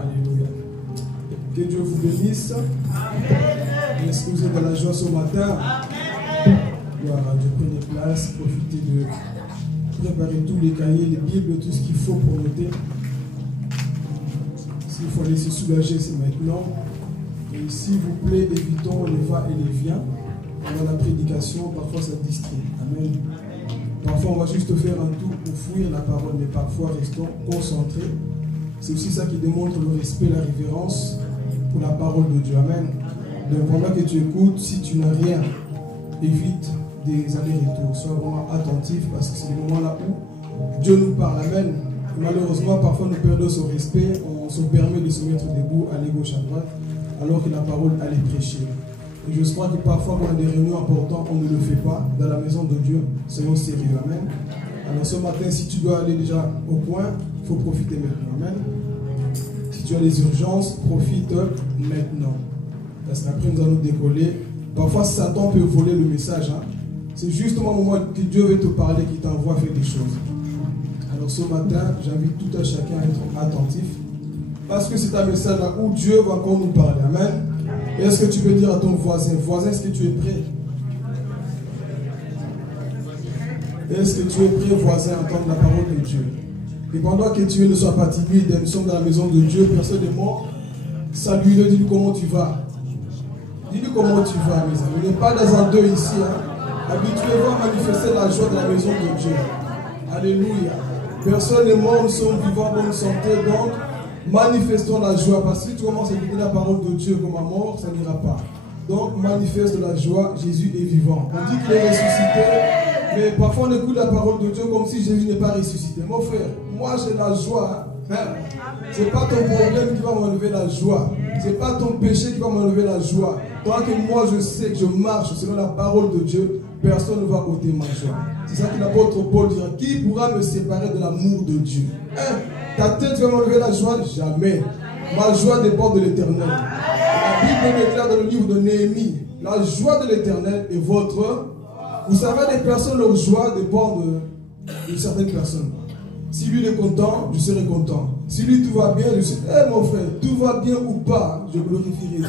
Alléluia. Que Dieu vous bénisse. Est-ce que vous êtes dans la joie ce matin? Gloire à Dieu. Prenez place, profitez de préparer tous les cahiers, les Bibles, tout ce qu'il faut pour noter. S'il faut aller se soulager, c'est maintenant. Et s'il vous plaît, évitons les va et les viens. Dans la prédication, parfois ça distrait. Amen. Parfois, on va juste faire un tour pour fuir la parole, mais parfois, restons concentrés. C'est aussi ça qui démontre le respect, la révérence pour la parole de Dieu. Amen. Donc, pendant que tu écoutes, si tu n'as rien, évite des allers-retours. Sois vraiment attentif parce que c'est le moment là où Dieu nous parle. Amen. Et malheureusement, parfois, nous perdons ce respect. On se permet de se mettre debout, aller gauche à droite, alors que la parole allait prêcher. Et je crois que parfois, quand on a des réunions importantes, on ne le fait pas. Dans la maison de Dieu, soyons sérieux. Amen. Alors ce matin, si tu dois aller déjà au coin, il faut profiter maintenant. Amen. Si tu as des urgences, profite maintenant. Parce qu'après, nous allons décoller. Parfois, Satan peut voler le message. Hein. C'est justement au moment que Dieu veut te parler qui t'envoie faire des choses. Alors ce matin, j'invite tout à chacun à être attentif. Parce que c'est un message là où Dieu va encore nous parler. Amen. Et est-ce que tu peux dire à ton voisin, est-ce que tu es prêt? Est-ce que tu es prêt, voisin, à entendre la parole de Dieu? Et pendant que tu ne sois pas timide, nous sommes dans la maison de Dieu, personne n'est mort. Salue-le, dis-lui comment tu vas. Dis-lui comment tu vas, mes amis. On n'est pas dans un deuil ici. Hein. Habituez-vous à manifester la joie de la maison de Dieu. Alléluia. Personne n'est mort, nous sommes vivants, bonne santé, donc manifestons la joie. Parce que si tu commences à écouter la parole de Dieu comme à mort, ça n'ira pas. Donc manifeste la joie, Jésus est vivant. On dit qu'il est ressuscité. Mais parfois on écoute la parole de Dieu comme si Jésus n'est pas ressuscité. Mon frère, moi j'ai la joie. Hein? Ce n'est pas ton problème qui va m'enlever la joie. Ce n'est pas ton péché qui va m'enlever la joie. Tant que moi je sais que je marche selon la parole de Dieu, personne ne va ôter ma joie. C'est ça que l'apôtre Paul dira. Qui pourra me séparer de l'amour de Dieu? Hein? Ta tête va m'enlever la joie? Jamais. Ma joie dépend de l'Éternel. La Bible déclare dans le livre de Néhémie, la joie de l'Éternel est votre... Vous savez, les personnes, leur joie dépend de certaines personnes. Si lui est content, je serai content. Si lui tout va bien, je serai... Eh mon frère, tout va bien ou pas, je glorifierai Dieu.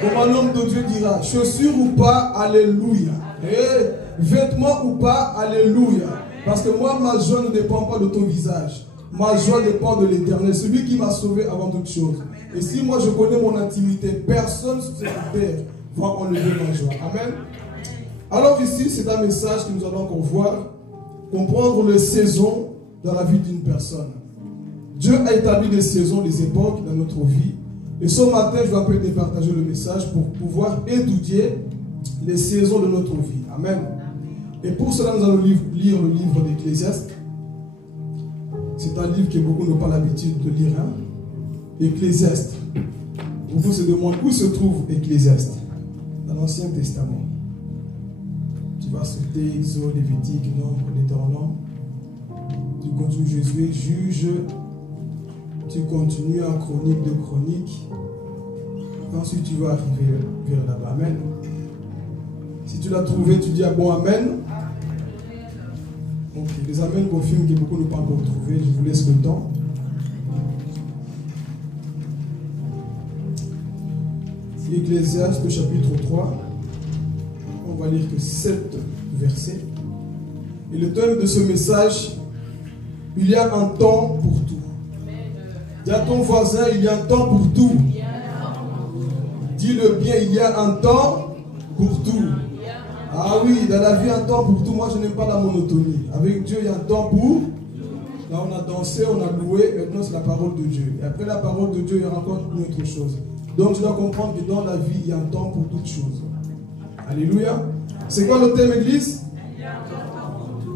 Comme un homme de Dieu dira, chaussures ou pas, alléluia. Et vêtements ou pas, alléluia. Parce que moi, ma joie ne dépend pas de ton visage. Ma joie dépend de l'Éternel, celui qui m'a sauvé avant toute chose. Et si moi je connais mon intimité, personne sur cette terre va enlever ma joie. Amen. Alors ici, c'est un message que nous allons encore voir, comprendre les saisons dans la vie d'une personne. Dieu a établi des saisons, des époques dans notre vie. Et ce matin, je vais un peu départager le message pour pouvoir étudier les saisons de notre vie. Amen. Et pour cela, nous allons lire le livre d'Ecclésiaste. C'est un livre que beaucoup n'ont pas l'habitude de lire. Hein? Ecclésiaste. Beaucoup se demandent où se trouve Ecclésiaste. Dans l'Ancien Testament. Tu vas sauter Exode, Lévitique, Nombre, Deutéronome. Tu continues Josué, Juge. Tu continues en Chronique de Chronique. Ensuite, tu vas arriver vers là-bas. Amen. Si tu l'as trouvé, tu dis ah bon, Amen. Ok, les amens confirment que beaucoup n'ont pas encore trouvé. Je vous laisse le temps. Ecclésiaste, chapitre 3. On va lire que 7 versets. Et le thème de ce message, il y a un temps pour tout. Dis à ton voisin, il y a un temps pour tout. Dis-le bien, il y a un temps pour tout. Ah oui, dans la vie, un temps pour tout. Moi, je n'aime pas la monotonie. Avec Dieu, il y a un temps pour... Là, on a dansé, on a loué. Maintenant, c'est la parole de Dieu. Et après la parole de Dieu, il y a encore une autre chose. Donc, tu dois comprendre que dans la vie, il y a un temps pour toutes choses. Alléluia. C'est quoi le thème, église?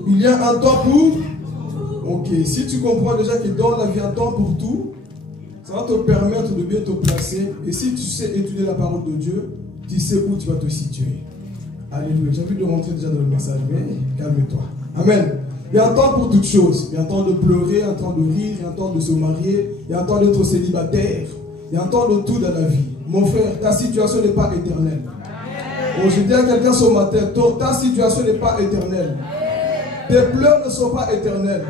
Il y a un temps pour... Ok, si tu comprends déjà que dans la vie, il y a un temps pour tout, ça va te permettre de bien te placer. Et si tu sais étudier la parole de Dieu, tu sais où tu vas te situer. Alléluia. J'ai envie de rentrer déjà dans le message, mais calme-toi. Amen. Il y a un temps pour toutes choses. Il y a un temps de pleurer, un temps de rire, il y a un temps de se marier, il y a un temps d'être célibataire. Il y a un temps de tout dans la vie. Mon frère, ta situation n'est pas éternelle. Bon, je dis à quelqu'un ce matin, ta situation n'est pas éternelle. Tes pleurs ne sont pas éternelles.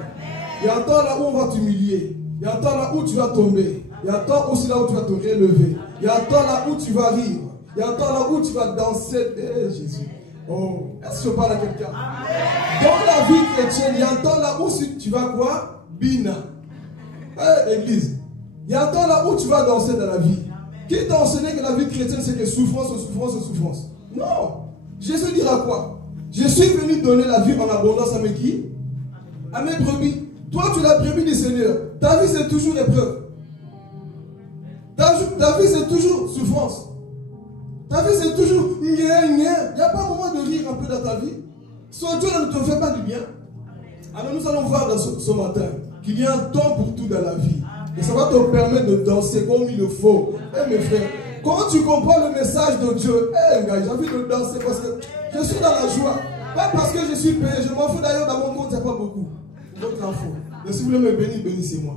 Il y a un temps là où on va t'humilier. Il y a un temps là où tu vas tomber. Il y a un temps aussi là où tu vas te relever. Il y a un temps là où tu vas rire. Il y a un temps là où tu vas danser. Eh Jésus. Oh, est-ce que je parle à quelqu'un? Dans la vie chrétienne, il y a un temps là où tu vas quoi? Bina. Eh, l'église. Il y a un temps là où tu vas danser dans la vie. Qui t'a enseigné que la vie chrétienne c'est que souffrance, souffrance, souffrance? Non. Jésus dira quoi? Je suis venu donner la vie en abondance à mes qui? À mes brebis. Toi, tu es la brebis du Seigneur. Ta vie, c'est toujours épreuve. Ta vie, c'est toujours souffrance. Ta vie, c'est toujours il n'y a pas un moment de rire un peu dans ta vie. Son Dieu ne te fait pas du bien. Alors, nous allons voir dans ce matin qu'il y a un temps pour tout dans la vie. Et ça va te permettre de danser comme il le faut. Eh mes frères, quand tu comprends le message de Dieu, eh gars, j'ai envie de danser parce que je suis dans la joie. Pas parce que je suis payé, je m'en fous d'ailleurs dans mon compte, il n'y a pas beaucoup. Votre info. Et si vous voulez me bénir, bénissez-moi.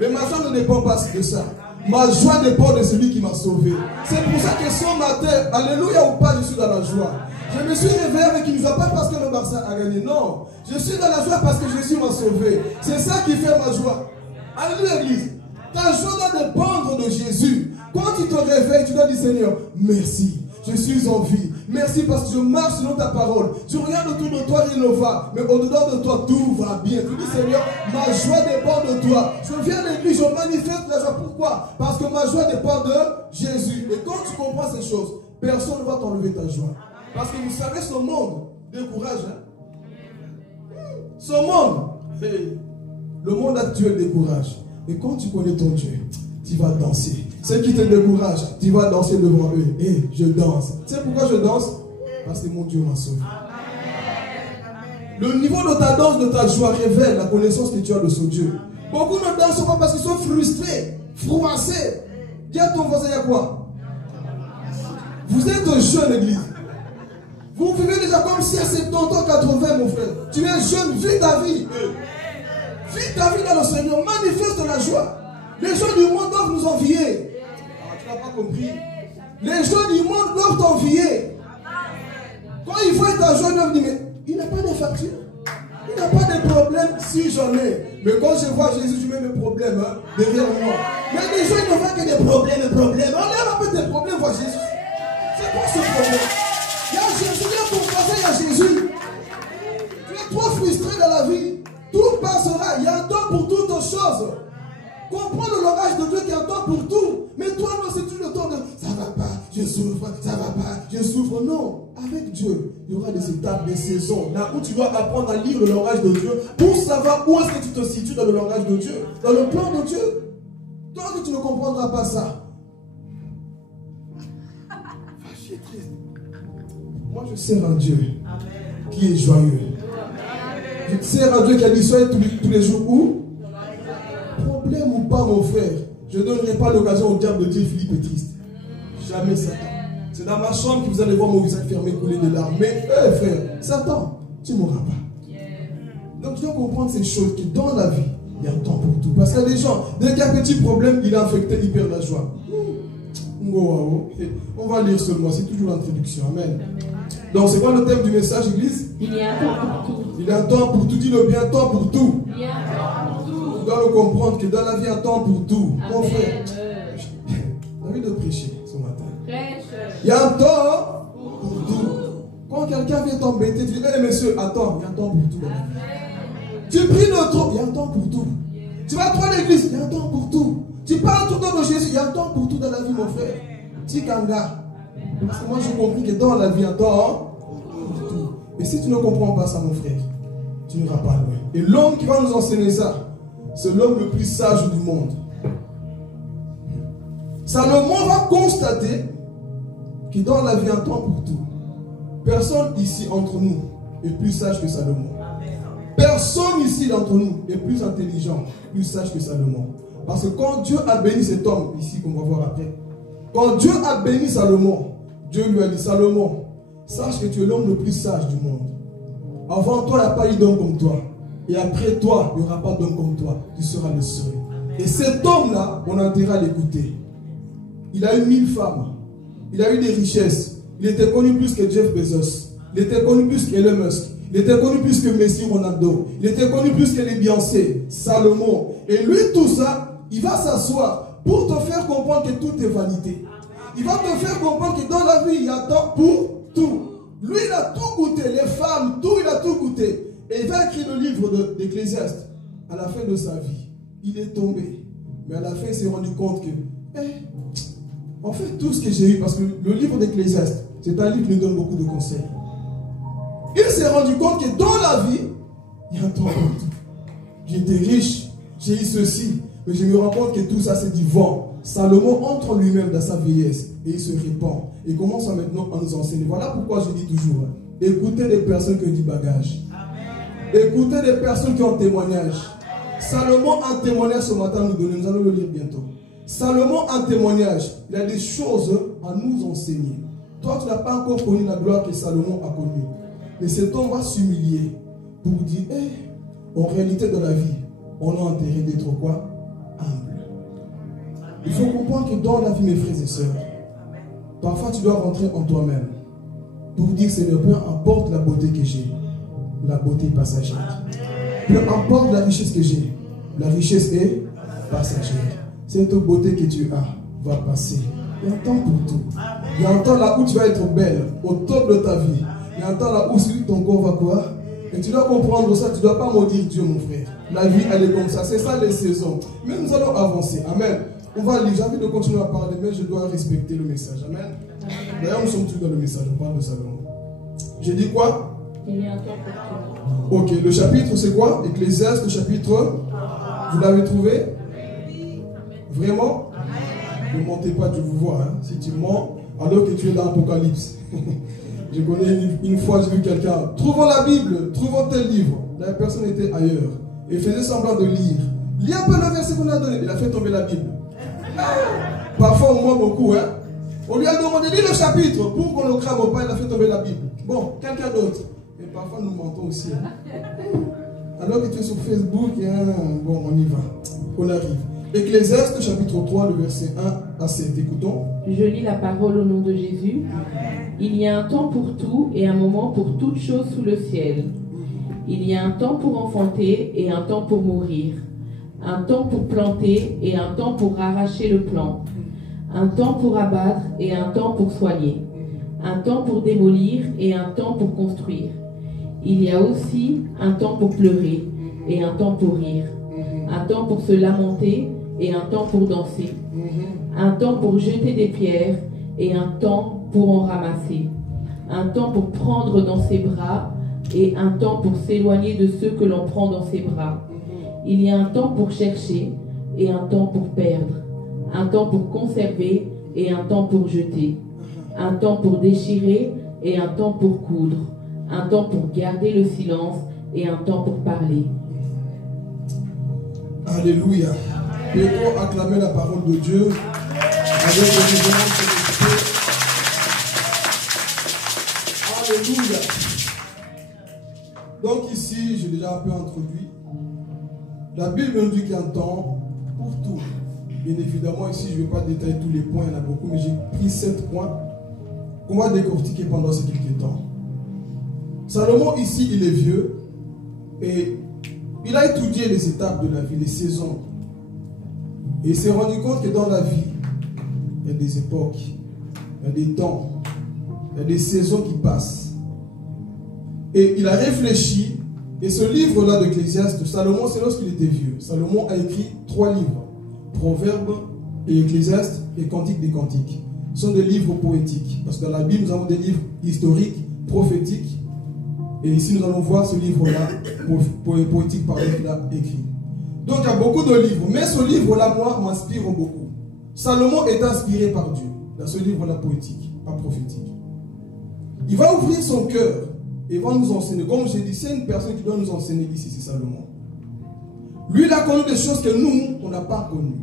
Mais ma joie ne dépend pas de ça. Ma joie dépend de celui qui m'a sauvé. C'est pour ça que ce matin, alléluia ou pas, je suis dans la joie. Je me suis réveillé avec une joie, pas parce que le Barça a gagné, non. Je suis dans la joie parce que Jésus m'a sauvé. C'est ça qui fait ma joie. Alléluia, Église. Ta joie doit dépendre de Jésus. Quand tu te réveilles, tu dois dire Seigneur, merci. Je suis en vie. Merci parce que je marche selon ta parole. Je regarde autour de toi, rien ne va. Mais au-dedans de toi, tout va bien. Tu dis Seigneur, ma joie dépend de toi. Je viens à l'église, je manifeste la joie. Pourquoi? Parce que ma joie dépend de Jésus. Et quand tu comprends ces choses, personne ne va t'enlever ta joie. Parce que vous savez, ce monde décourage. Hein? Ce monde, le monde actuel décourage. Et quand tu connais ton Dieu, tu vas danser. Ceux qui te découragent, tu vas danser devant eux. Et je danse. Tu sais pourquoi je danse? Parce que mon Dieu m'a sauvé. Le niveau de ta danse, de ta joie révèle la connaissance que tu as de ce Dieu. Beaucoup ne dansent pas parce qu'ils sont frustrés, froissés. Dis à ton voisin, il y a quoi? Vous êtes jeune, église. Vous vivez déjà comme si à 70 ans, 80, mon frère. Tu es jeune, vis ta vie. Vis ta vie dans le Seigneur, manifeste la joie. Les gens du monde doivent nous envier. Ah, tu n'as pas compris. Les gens du monde doivent t'envier. Quand ils voient ta joie, ils doivent dire, mais il n'a pas de facture. Il n'a pas de problème si j'en ai. Mais quand je vois Jésus, je mets mes problèmes derrière moi. Mais les gens, ils ne voient que des problèmes. Enlève un peu tes problèmes, vois Jésus. C'est quoi ce problème? Il y a Jésus, il y a ton voisin, il y a Jésus. Tu es trop frustré dans la vie. Tout passera. Il y a un temps pour toutes choses. Comprends le langage de Dieu qu'il y a un temps pour tout. Mais toi, non, c'est tout le temps de ça va pas, je souffre, ça va pas, je souffre. Non, avec Dieu, il y aura des étapes, des saisons. Là où tu dois apprendre à lire le langage de Dieu pour savoir où est-ce que tu te situes dans le langage de Dieu, dans le plan de Dieu. Tant que tu ne comprendras pas ça, fâché, triste. Moi, je sers un Dieu qui est joyeux. Je sers un Dieu qui a dit soyez tous les jours où? Problème ou pas, mon frère, je ne donnerai pas l'occasion au diable de dire Philippe est triste. Jamais Satan. C'est dans ma chambre que vous allez voir mon visage fermé couler de larmes. Mais, frère, Satan, tu ne m'auras pas. Donc, tu dois comprendre ces choses que dans la vie, il y a un temps pour tout. Parce qu'il y a des gens, dès qu'il y a un petit problème, il est affecté, il perd la joie. On va lire seulement, c'est toujours l'introduction. Amen. Donc, c'est quoi le thème du message, Église? Il y a un temps pour tout. Il y a un temps pour tout. Dis-le bien, un temps pour tout. Il y a un temps pour tout. Tu dois le comprendre que dans la vie, il y a un temps pour tout. Mon Amen. frère, j'ai envie de prêcher ce matin. Prêche. Il y a un temps pour tout. Quand quelqu'un vient t'embêter, tu dis, hé monsieur, attends, il y a un temps pour tout. Tu pries le trop, il y a un temps pour tout. Tu vas trop à l'église, il y a un temps pour tout. Tu parles tout le temps de Jésus, il y a un temps pour tout dans la vie, mon frère. Tikanga. Parce que moi, j'ai compris que dans la vie, il y a un temps pour tout. Et si tu ne comprends pas ça, mon frère, tu n'iras pas loin. Et l'homme qui va nous enseigner ça, c'est l'homme le plus sage du monde. Salomon va constater que dans la vie, il y a un temps pour tout. Personne ici entre nous est plus sage que Salomon. Personne ici d'entre nous est plus intelligent, plus sage que Salomon. Parce que quand Dieu a béni cet homme, ici qu'on va voir après, quand Dieu a béni Salomon, Dieu lui a dit, Salomon, sache que tu es l'homme le plus sage du monde. Avant toi, il n'y a pas eu d'homme comme toi. Et après toi, il n'y aura pas d'homme comme toi. Tu seras le seul. Et cet homme-là, on a intérêt à l'écouter. Il a eu 1000 femmes. Il a eu des richesses. Il était connu plus que Jeff Bezos. Il était connu plus qu'Elon Musk. Il était connu plus que Messi Ronaldo. Il était connu plus que les Beyoncé, Salomon. Et lui, tout ça, il va s'asseoir pour te faire comprendre que tout est vanité. Il va te faire comprendre que dans la vie, il y a temps pour tout. Lui, il a tout goûté, les femmes, tout, il a tout goûté. Et il va écrire le livre d'Ecclésiaste. À la fin de sa vie, il est tombé. Mais à la fin, il s'est rendu compte que, en fait, tout ce que j'ai eu, parce que le livre d'Ecclésiaste, c'est un livre qui nous donne beaucoup de conseils. Il s'est rendu compte que dans la vie, il y a un temps pour tout. J'étais riche, j'ai eu ceci, mais je me rends compte que tout ça, c'est du vent. Salomon entre en lui-même dans sa vieillesse et il se répand. Et commence maintenant à nous enseigner. Voilà pourquoi je dis toujours, écoutez des personnes qui ont du bagage. Écoutez des personnes qui ont un témoignage. Salomon a un témoignage ce matin à nous donner. Nous allons le lire bientôt. Salomon a un témoignage. Il a des choses à nous enseigner. Toi, tu n'as pas encore connu la gloire que Salomon a connue. Mais cet homme va s'humilier pour dire, en réalité dans la vie, on a intérêt d'être quoi? Humble. Il faut comprendre que dans la vie, mes frères et sœurs, parfois tu dois rentrer en toi-même pour dire, Seigneur, peu importe la beauté que j'ai, la beauté est passagère. Peu importe la richesse que j'ai, la richesse est passagère. Cette beauté que tu as va passer. Il y a un temps pour tout. Il y a un temps là où tu vas être belle, au top de ta vie. Il y a un temps là où ton corps va quoi? Et tu dois comprendre ça, tu ne dois pas maudire Dieu, mon frère. La vie, elle est comme ça. C'est ça les saisons. Mais nous allons avancer. Amen. On va lire. J'ai envie de continuer à parler, mais je dois respecter le message. Amen. D'ailleurs, nous sommes tous dans le message. On parle de Salomon. J'ai dit quoi? Il y a un temps pour tout. Ok, le chapitre c'est quoi? Ecclésiaste, le chapitre. Vous l'avez trouvé? Vraiment? Ne mentez pas, Dieu vous voit. Hein. Si tu mens, alors que tu es dans l'Apocalypse. Je connais une fois, j'ai vu quelqu'un. Trouvons la Bible, trouvons tel livre. La personne était ailleurs. Et faisait semblant de lire. Lis un peu le verset qu'on a donné. Il a fait tomber la Bible. Parfois, on ment beaucoup. Hein. On lui a demandé, lis le chapitre. Pour qu'on ne crame pas, il a fait tomber la Bible. Bon, quelqu'un d'autre. Et parfois, nous mentons aussi. Hein. Alors que tu es sur Facebook, hein, bon, on y va. On arrive. Ecclésiaste, chapitre 3, le verset 1 à 7. Écoutons. Je lis la parole au nom de Jésus. Il y a un temps pour tout et un moment pour toute chose sous le ciel. Il y a un temps pour enfanter et un temps pour mourir. Un temps pour planter et un temps pour arracher le plant. Un temps pour abattre et un temps pour soigner. Un temps pour démolir et un temps pour construire. Il y a aussi un temps pour pleurer et un temps pour rire. Un temps pour se lamenter et un temps pour danser. Un temps pour jeter des pierres et un temps pour en ramasser. Un temps pour prendre dans ses bras et un temps pour s'éloigner de ceux que l'on prend dans ses bras. Il y a un temps pour chercher et un temps pour perdre. Un temps pour conserver et un temps pour jeter. Un temps pour déchirer et un temps pour coudre. Un temps pour garder le silence et un temps pour parler. Alléluia. Peut-on acclamer la parole de Dieu avec le mouvement de l'esprit? Alléluia. Donc ici, j'ai déjà un peu introduit. La Bible nous dit qu'il y a un temps pour tout. Bien évidemment, ici, je ne vais pas détailler tous les points, il y en a beaucoup, mais j'ai pris 7 points qu'on va décortiquer pendant ces quelques temps. Salomon, ici, il est vieux et il a étudié les étapes de la vie, les saisons. Et il s'est rendu compte que dans la vie, il y a des époques, il y a des temps, il y a des saisons qui passent. Et il a réfléchi, et ce livre-là d'Ecclésiaste, Salomon, c'est lorsqu'il était vieux. Salomon a écrit 3 livres, Proverbes et Ecclésiaste et Cantiques des Cantiques. Ce sont des livres poétiques. Parce que dans la Bible, nous avons des livres historiques, prophétiques. Et ici, nous allons voir ce livre-là, poétique, qu'il a écrit. Donc, il y a beaucoup de livres. Mais ce livre-là, moi, m'inspire beaucoup. Salomon est inspiré par Dieu, dans ce livre-là poétique, pas prophétique. Il va ouvrir son cœur et va nous enseigner. Comme j'ai dit, c'est une personne qui doit nous enseigner ici, c'est Salomon. Lui, il a connu des choses que nous, on n'a pas connues.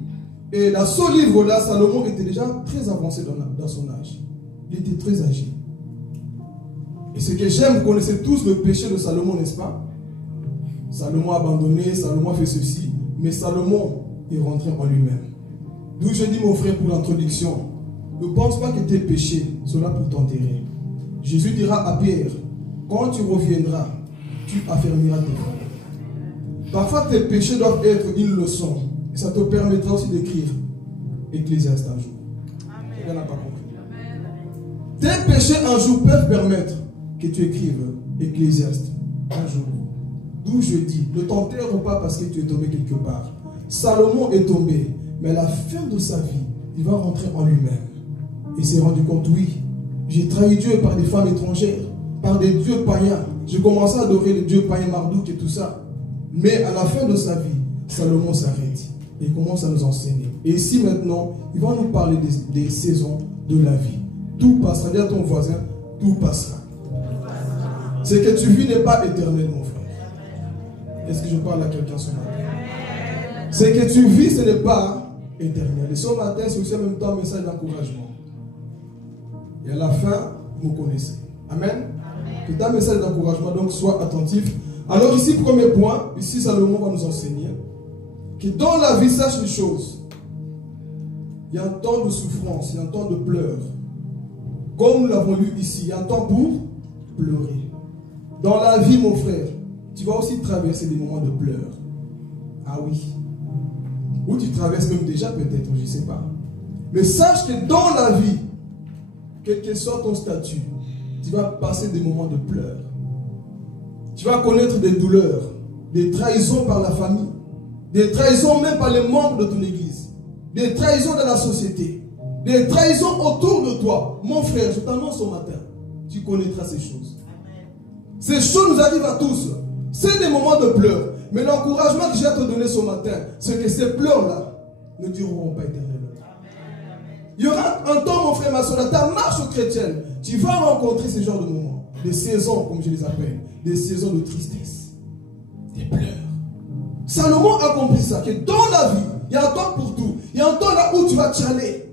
Et dans ce livre-là, Salomon était déjà très avancé dans son âge. Il était très âgé. Et ce que j'aime, vous connaissez tous le péché de Salomon, n'est-ce pas? Salomon a abandonné, Salomon a fait ceci. Mais Salomon est rentré en lui-même. D'où je dis, mon frère, pour l'introduction, ne pense pas que tes péchés sont là pour t'enterrer. Jésus dira à Pierre, quand tu reviendras, tu affermiras tes frères. Parfois, tes péchés doivent être une leçon. Et ça te permettra aussi d'écrire Ecclésiaste un jour. Quelqu'un n'a pas compris. Tes péchés un jour peuvent permettre que tu écrives Ecclésiaste un jour. D'où je dis, ne t'enterre pas parce que tu es tombé quelque part. Salomon est tombé, mais à la fin de sa vie, il va rentrer en lui-même. Il s'est rendu compte, oui, j'ai trahi Dieu par des femmes étrangères, par des dieux païens. J'ai commencé à adorer les dieux païens Marduk et tout ça. Mais à la fin de sa vie, Salomon s'arrête et il commence à nous enseigner. Et ici maintenant, il va nous parler des saisons de la vie. Tout passera. Dis à ton voisin, tout passera. Ce que tu vis n'est pas éternel, mon frère. Est-ce que je parle à quelqu'un ce matin? Ce que tu vis, ce n'est pas éternel. Et ce matin, c'est aussi en même temps un message d'encouragement. Et à la fin, vous connaissez. Amen. C'est un message d'encouragement, donc sois attentif. Alors ici, premier point, ici Salomon va nous enseigner que dans la vie, sache une chose. Il y a un temps de souffrance, il y a un temps de pleurs. Comme nous l'avons lu ici, il y a un temps pour pleurer. Dans la vie, mon frère, tu vas aussi traverser des moments de pleurs. Ah oui. Ou tu traverses même déjà peut-être, je ne sais pas. Mais sache que dans la vie, quel que soit ton statut, tu vas passer des moments de pleurs. Tu vas connaître des douleurs, des trahisons par la famille, des trahisons même par les membres de ton église, des trahisons dans la société, des trahisons autour de toi. Mon frère, je t'annonce ce matin, tu connaîtras ces choses. Ces choses nous arrivent à tous. C'est des moments de pleurs. Mais l'encouragement que j'ai à te donner ce matin, c'est que ces pleurs-là ne dureront pas éternellement. Il y aura un temps, mon frère, ma soeur, dans ta marche chrétienne, tu vas rencontrer ce genre de moments. Des saisons, comme je les appelle. Des saisons de tristesse. Des pleurs. Salomon a compris ça, que dans la vie, il y a un temps pour tout. Il y a un temps là où tu vas t'aller.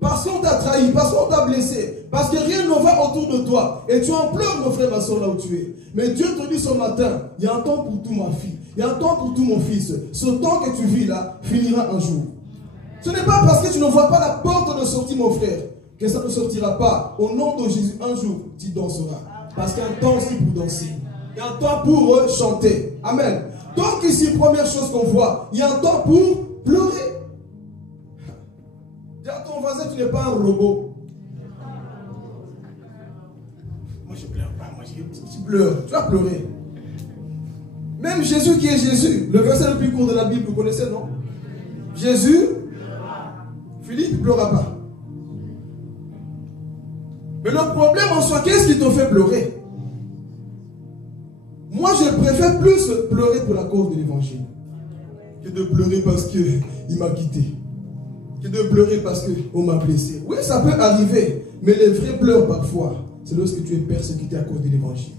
Parce qu'on t'a trahi, parce qu'on t'a blessé, parce que rien ne va autour de toi. Et tu en pleures, mon frère, ma soeur, là où tu es. Mais Dieu te dit ce matin, il y a un temps pour tout, ma fille. Il y a un temps pour tout, mon fils. Ce temps que tu vis là, finira un jour. Ce n'est pas parce que tu ne vois pas la porte de sortie, mon frère, que ça ne sortira pas. Au nom de Jésus, un jour, tu danseras. Parce qu'il y a un temps aussi pour danser. Il y a un temps pour chanter. Amen. Donc ici, première chose qu'on voit, il y a un temps pour pleurer. Dis à ton voisin, tu n'es pas un robot. Moi, je ne pleure pas. Moi, tu pleures. Tu vas pleurer. Même Jésus qui est Jésus, le verset le plus court de la Bible, vous connaissez, non? Jésus, Philippe ne pleura pas. Mais le problème en soi, qu'est-ce qui te fait pleurer? Moi, je préfère plus pleurer pour la cause de l'évangile que de pleurer parce qu'il m'a quitté, que de pleurer parce qu'on m'a blessé. Oui, ça peut arriver, mais les vrais pleurs parfois, c'est lorsque tu es persécuté à cause de l'évangile.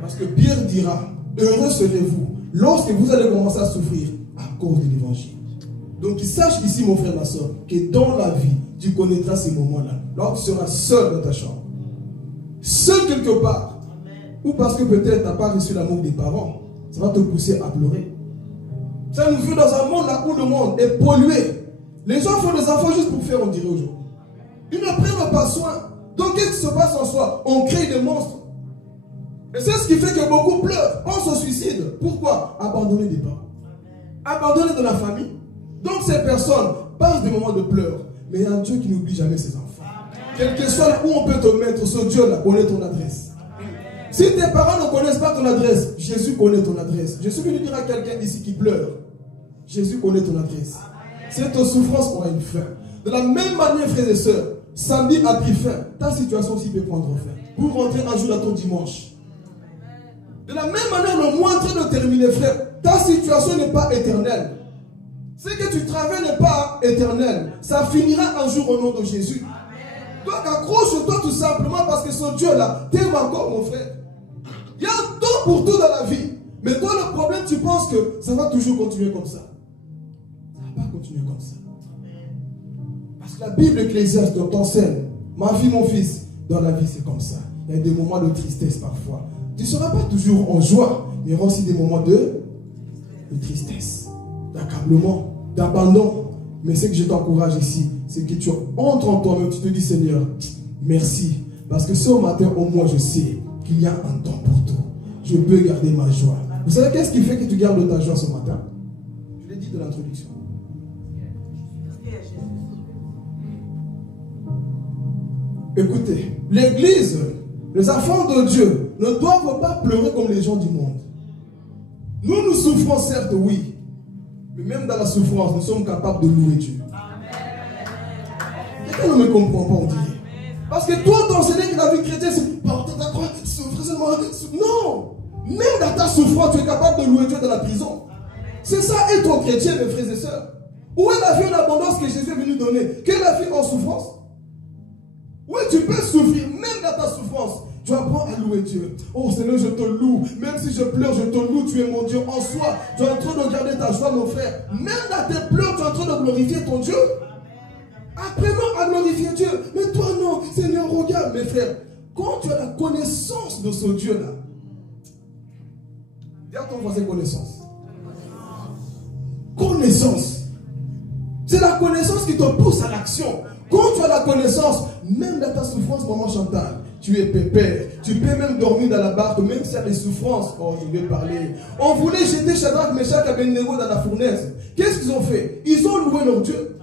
Parce que Pierre dira, heureux serez-vous lorsque vous allez commencer à souffrir à cause de l'évangile. Donc, sache ici, mon frère, ma soeur, que dans la vie, tu connaîtras ces moments-là. Lorsque tu seras seul dans ta chambre, seul quelque part, ou parce que peut-être tu n'as pas reçu l'amour des parents, ça va te pousser à pleurer. Ça nous fait dans un monde là où le monde est pollué. Les gens font des enfants juste pour faire, on dirait aujourd'hui. Ils ne prennent pas soin. Donc, qu'est-ce qui se passe en soi? On crée des monstres. Et c'est ce qui fait que beaucoup pleurent. On se suicide. Pourquoi? Abandonner des parents. Abandonner de la famille. Donc, ces personnes passent des moments de pleurs. Mais il y a un Dieu qui n'oublie jamais ses enfants. Quel que soit là où on peut te mettre, ce Dieu-là connaît ton adresse. Si tes parents ne connaissent pas ton adresse, Jésus connaît ton adresse. Je suis venu dire à quelqu'un ici qui pleure, Jésus connaît ton adresse. Cette souffrance aura une fin. De la même manière, frères et sœurs, samedi a pris fin. Ta situation aussi peut prendre fin. Pour rentrer un jour à ton dimanche. De la même manière, le mois en train de terminer, frère, ta situation n'est pas éternelle. Ce que tu traverses n'est pas éternel. Ça finira un jour au nom de Jésus. Donc accroche-toi tout simplement parce que ce Dieu-là t'aime encore, mon frère. Il y a un temps pour tout dans la vie. Mais toi, le problème, tu penses que ça va toujours continuer comme ça. Ça ne va pas continuer comme ça. Parce que la Bible Ecclésiaste t'enseigne, ma fille, mon fils, dans la vie, c'est comme ça. Il y a des moments de tristesse parfois. Tu ne seras pas toujours en joie, mais il y aura aussi des moments de tristesse, d'accablement, d'abandon. Mais ce que je t'encourage ici, c'est que tu entres en toi-même, tu te dis, Seigneur, merci. Parce que ce matin, au moins, je sais qu'il y a un temps pour tout. Je peux garder ma joie. Vous savez, qu'est-ce qui fait que tu gardes ta joie ce matin? Je l'ai dit de l'introduction. Écoutez, l'église, les enfants de Dieu ne doivent pas pleurer comme les gens du monde. Nous souffrons certes, oui, mais même dans la souffrance, nous sommes capables de louer Dieu. Quelqu'un ne me comprend pas, on dirait. Parce que toi, t'enseignes que la vie chrétienne, c'est porter ta croix, souffrir seulement. Non! Même dans ta souffrance, tu es capable de louer Dieu dans la prison. C'est ça être chrétien, mes frères et sœurs. Où est la vie en abondance que Jésus est venu donner? Quelle est la vie en souffrance? Oui, tu peux souffrir, même dans ta souffrance. Tu apprends à louer Dieu. Oh Seigneur, je te loue. Même si je pleure, je te loue. Tu es mon Dieu en soi. Tu es en train de garder ta joie, mon frère. Même dans tes pleurs, tu es en train de glorifier ton Dieu. Apprenons à glorifier Dieu. Mais toi, non. Seigneur, regarde, mes frères. Quand tu as la connaissance de ce Dieu-là, dis à ton voisin connaissance. Connaissance. C'est la connaissance qui te pousse à l'action. Quand tu as la connaissance, même dans ta souffrance, maman Chantal, tu es pépère. Tu peux même dormir dans la barque, même s'il y a des souffrances. Oh, je vais parler. On voulait jeter Shadrach, Meshach et Abednego dans la fournaise. Qu'est-ce qu'ils ont fait? Ils ont loué leur Dieu.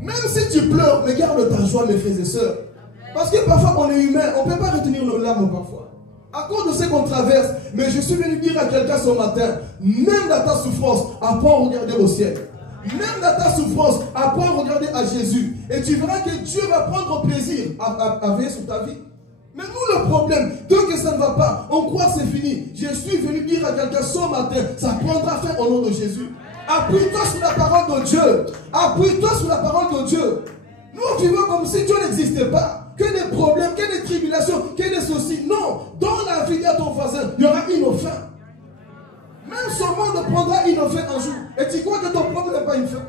Même si tu pleures, mais garde ta joie, mes frères et sœurs. Parce que parfois, on est humain. On ne peut pas retenir nos larmes parfois. À cause de ce qu'on traverse. Mais je suis venu dire à quelqu'un ce matin, même dans ta souffrance, apprends à regarder au ciel. Même dans ta souffrance, apprends à regarder à Jésus. Et tu verras que Dieu va prendre plaisir à veiller sur ta vie. Mais nous, le problème, tant que ça ne va pas, on croit que c'est fini. Je suis venu dire à quelqu'un ce matin, ça prendra fin au nom de Jésus. Appuie-toi sur la parole de Dieu. Appuie-toi sur la parole de Dieu. Nous vivons comme si Dieu n'existait pas. Que des problèmes, que des tribulations, que des soucis. Non, dans la vie de ton voisin, il y aura une fin. Même ce monde prendra une fin un jour. Et tu crois que ton problème n'est pas une fin?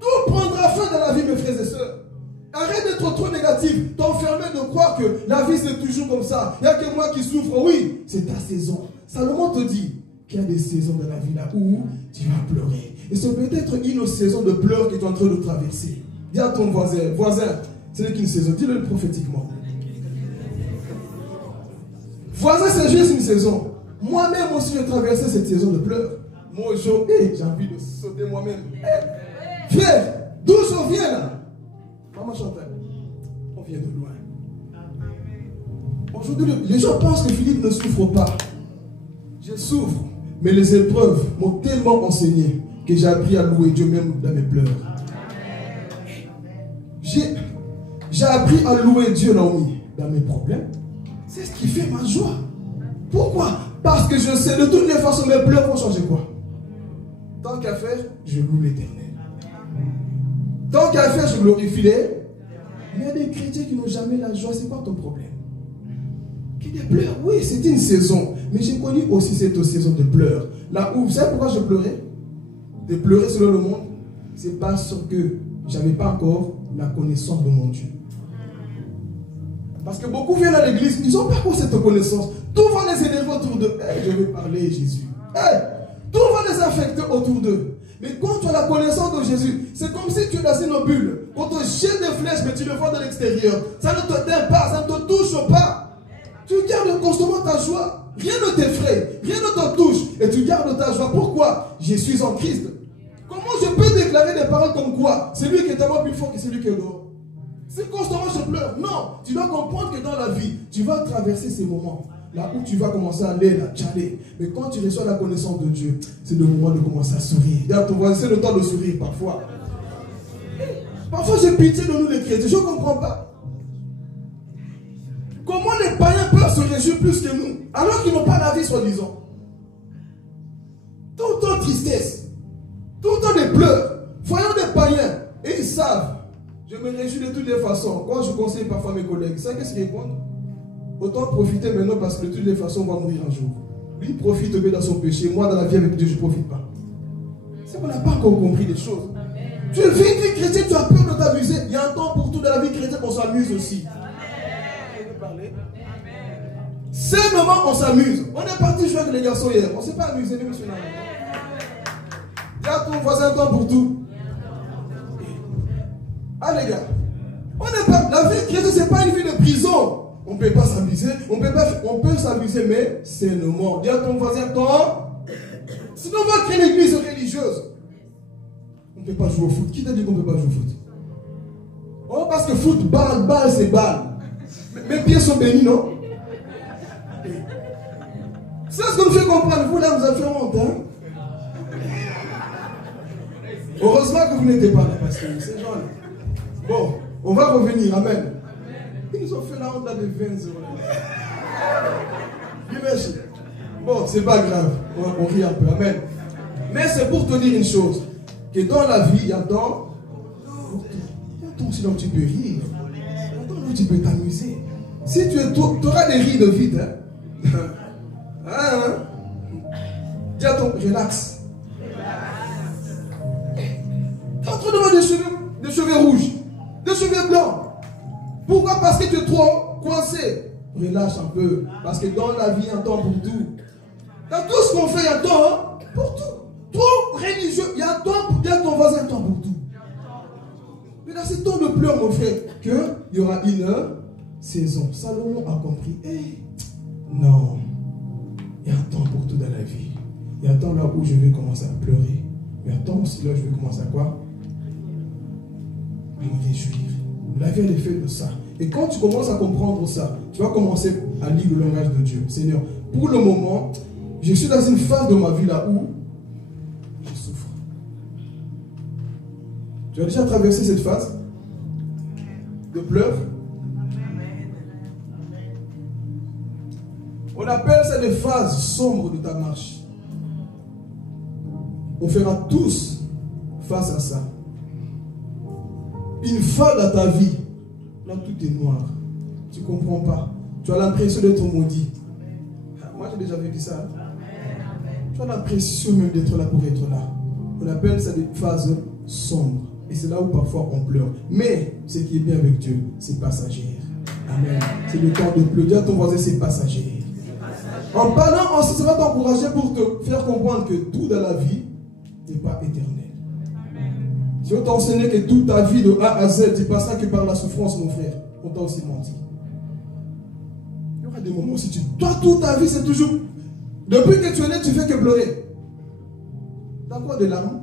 Tout prendra fin dans la vie, mes frères et sœurs. Arrête d'être trop négatif, t'enfermer de croire que la vie c'est toujours comme ça. Il n'y a que moi qui souffre. Oui, c'est ta saison. Salomon te dit qu'il y a des saisons dans la vie là où tu vas pleurer. Et c'est peut-être une saison de pleurs que tu es en train de traverser. Dis à ton voisin, ce n'est qu'une saison. Dis-le prophétiquement. Voisin, c'est juste une saison. Moi-même aussi, j'ai traversé cette saison de pleurs. Moi, j'ai envie de sauter moi-même. Frère, d'où je viens là? Maman Chantal, on vient de loin. Aujourd'hui, les gens pensent que Philippe ne souffre pas. Je souffre, mais les épreuves m'ont tellement enseigné que j'ai appris à louer Dieu même dans mes pleurs. J'ai appris à louer Dieu, Naomi, dans mes problèmes. C'est ce qui fait ma joie. Pourquoi? Parce que je sais, de toutes les façons, mes pleurs vont changer quoi? Tant qu'à faire, je loue l'Éternel. Tant qu'à faire, je glorifie les. Mais il y a des chrétiens qui n'ont jamais la joie. C'est quoi ton problème? Qui des pleurs? Oui, c'est une saison. Mais j'ai connu aussi cette saison de pleurs. Là où, vous savez pourquoi je pleurais? De pleurer selon le monde, c'est parce que je n'avais pas encore la connaissance de mon Dieu. Parce que beaucoup viennent à l'église, ils n'ont pas encore cette connaissance. Tout va les énerver autour d'eux. Hey, je vais parler Jésus. Hey, tout va les affecter autour d'eux. Mais quand tu as la connaissance de Jésus, c'est comme si tu es dans une bulle. On te jette des flèches, mais tu le vois de l'extérieur. Ça ne te teint pas, ça ne te touche pas. Tu gardes constamment ta joie. Rien ne t'effraie, rien ne te touche. Et tu gardes ta joie. Pourquoi? Je suis en Christ. Comment je peux déclarer des paroles comme quoi? C'est lui qui est tellement plus fort que celui qui est dehors. Si constamment je pleure, non. Tu dois comprendre que dans la vie, tu vas traverser ces moments. Là où tu vas commencer à aller, là, tchaler. Mais quand tu reçois la connaissance de Dieu, c'est le moment de commencer à sourire. C'est le temps de sourire parfois. Parfois j'ai pitié de nous les chrétiens, je ne comprends pas. Comment les païens peuvent se réjouir plus que nous, alors qu'ils n'ont pas la vie soi-disant? Tout le temps tristesse, tout le temps des pleurs. Voyons des païens, et ils savent. Je me réjouis de toutes les façons. Quand je conseille parfois mes collègues, ça qu'est-ce qu'ils répondent? Autant profiter maintenant parce que de toutes les façons on va mourir un jour. Lui il profite bien dans son péché, moi dans la vie avec Dieu je ne profite pas. C'est qu'on n'a pas encore compris les choses. Amen. Tu vis une vie chrétienne, tu as peur de t'amuser. Il y a un temps pour tout dans la vie chrétienne qu'on s'amuse aussi. Amen. C'est le moment on s'amuse. On est parti jouer avec les garçons hier. On ne s'est pas amusé, même monsieur. Il y a ton voisin un temps pour tout. Ah les gars, on n'est pas, la vie chrétienne c'est pas une vie de prison. On ne peut pas s'amuser, on peut s'amuser, mais c'est le moment. Dis à ton voisin, sinon on va créer une église religieuse. On ne peut pas jouer au foot. Qui t'a dit qu'on ne peut pas jouer au foot? Oh, parce que foot, balle, c'est balle. Mes pieds sont bénis, non? C'est ce qu'on nous fait comprendre. Vous, là, vous avez fait honte, hein? Heureusement que vous n'étiez pas là, parce que c'est genre. Bon, on va revenir, amen. Ils nous ont fait la honte là de 20 euros. Merci. Bon, c'est pas grave, on rit un peu, amen. Mais c'est pour te dire une chose, que dans la vie, il y a temps aussi où tu peux rire, il y a temps où tu peux t'amuser. Si tu auras des rires de vide, hein? Dis à ton, relax. Tu es en train de voir des cheveux rouges, des cheveux blancs. Pourquoi? Parce que tu es trop coincé. Relâche un peu, parce que dans la vie, il y a un temps pour tout. Dans tout ce qu'on fait, il y a un temps pour tout. Trop religieux, il y a un temps pour dire à ton voisin, un temps pour tout. Mais dans ce temps de pleurs, mon frère, qu'il y aura une saison. Salomon a compris. Non, il y a un temps pour tout dans la vie. Il y a un temps là où je vais commencer à pleurer. Il y a un temps aussi là où je vais commencer à quoi? À me réjouir. La vie, elle est faite de ça. Et quand tu commences à comprendre ça, tu vas commencer à lire le langage de Dieu. Seigneur, pour le moment, je suis dans une phase de ma vie là où je souffre. Tu as déjà traversé cette phase de pleurs? On appelle ça des phases sombres de ta marche. On fera tous face à ça. Une phase dans ta vie, là tout est noir. Tu ne comprends pas. Tu as l'impression d'être maudit. Moi j'ai déjà vécu ça. Tu as l'impression même d'être là pour être là. On appelle ça des phases sombres. Et c'est là où parfois on pleure. Mais ce qui est bien avec Dieu, c'est passager. Amen. C'est le temps de pleurer. Dis à ton voisin, c'est passager. En parlant, ça va t'encourager pour te faire comprendre que tout dans la vie n'est pas éternel. Si on t'a enseigné que toute ta vie de A à Z, tu passeras que par la souffrance, mon frère, on t'a aussi menti. Il y aura des moments où si toi, toute ta vie, c'est toujours. Depuis que tu es né, tu fais que pleurer. T'as quoi des larmes?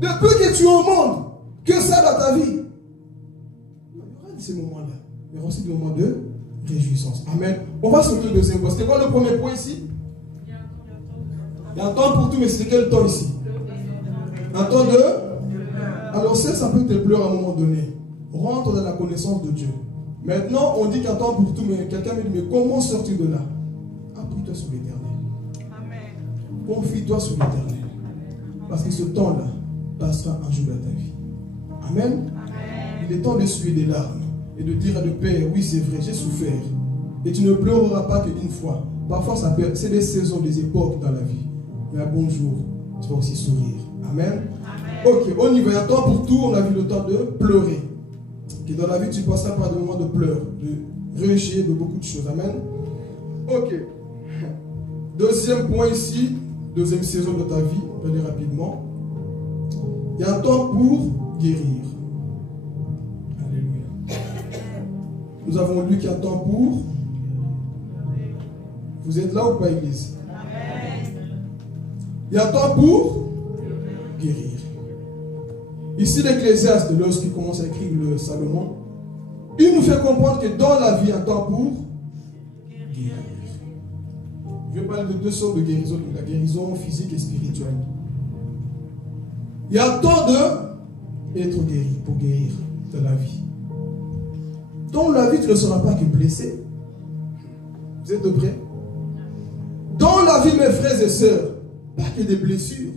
Depuis que tu es au monde, que ça dans ta vie. Il y aura ces moments-là. Mais aussi des moments de réjouissance. Amen. On va sauter le deuxième point. C'était quoi le premier point ici? Il y a un temps pour tout, mais c'est quel temps ici? Un temps de... Alors ça peut te pleurer à un moment donné. Rentre dans la connaissance de Dieu. Maintenant, on dit qu'il y a un temps pour tout, mais quelqu'un me dit, mais comment sortir de là? Appuie-toi sur l'Éternel. Amen. Confie-toi sur l'Éternel. Parce que ce temps-là passera un jour dans ta vie. Amen. Amen. Il est temps d'essuyer des larmes et de dire à le Père, oui c'est vrai, j'ai souffert. Et tu ne pleureras pas qu'une fois. Parfois, c'est des saisons, des époques dans la vie. Mais un bon jour, tu vas aussi sourire. Amen. Amen. Ok, on y va. Il y a un temps pour tout. On a vu le temps de pleurer. Et dans la vie, tu passeras par des moments de pleurs, de rejet, de beaucoup de choses. Amen. Ok. Deuxième point ici, deuxième saison de ta vie. On va aller rapidement. Il y a un temps pour guérir. Alléluia. Nous avons lu qu'il y a un temps pour... Vous êtes là ou pas, église? Il y a un temps pour guérir. Ici, l'Ecclésiaste, lorsqu'il commence à écrire le Salomon, il nous fait comprendre que dans la vie, il y a un temps pour guérir. Je vais parler de deux sortes de guérison, la guérison physique et spirituelle. Il y a un temps d'être guéri, pour guérir dans la vie. Dans la vie, tu ne seras pas que blessé. Vous êtes prêts? Dans la vie, mes frères et sœurs, pas que des blessures.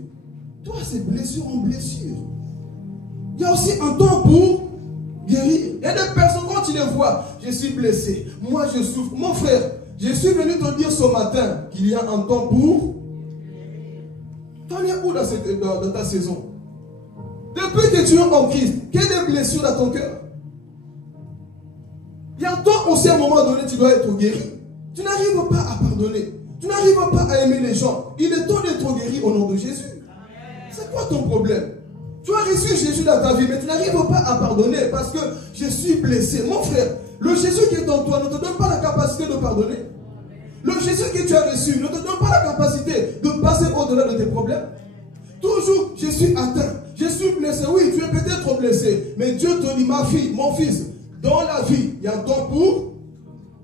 Toi, c'est blessure en blessure. Il y a aussi un temps pour guérir. Il y a des personnes, quand tu les vois, je suis blessé, moi je souffre. Mon frère, je suis venu te dire ce matin qu'il y a un temps pour... T'en es où dans ta saison? Depuis que tu es en Christ, quelle est des blessures dans ton cœur? Il y a un temps aussi, à un moment donné, tu dois être guéri. Tu n'arrives pas à pardonner. Tu n'arrives pas à aimer les gens. Il est temps d'être guéri au nom de Jésus. C'est quoi ton problème? Tu as reçu Jésus dans ta vie, mais tu n'arrives pas à pardonner parce que je suis blessé. Mon frère, le Jésus qui est en toi ne te donne pas la capacité de pardonner. Le Jésus que tu as reçu ne te donne pas la capacité de passer au-delà de tes problèmes. Tout Toujours, je suis atteint. Je suis blessé. Oui, tu es peut-être blessé. Mais Dieu te dit, ma fille, mon fils, dans la vie, il y a un temps pour...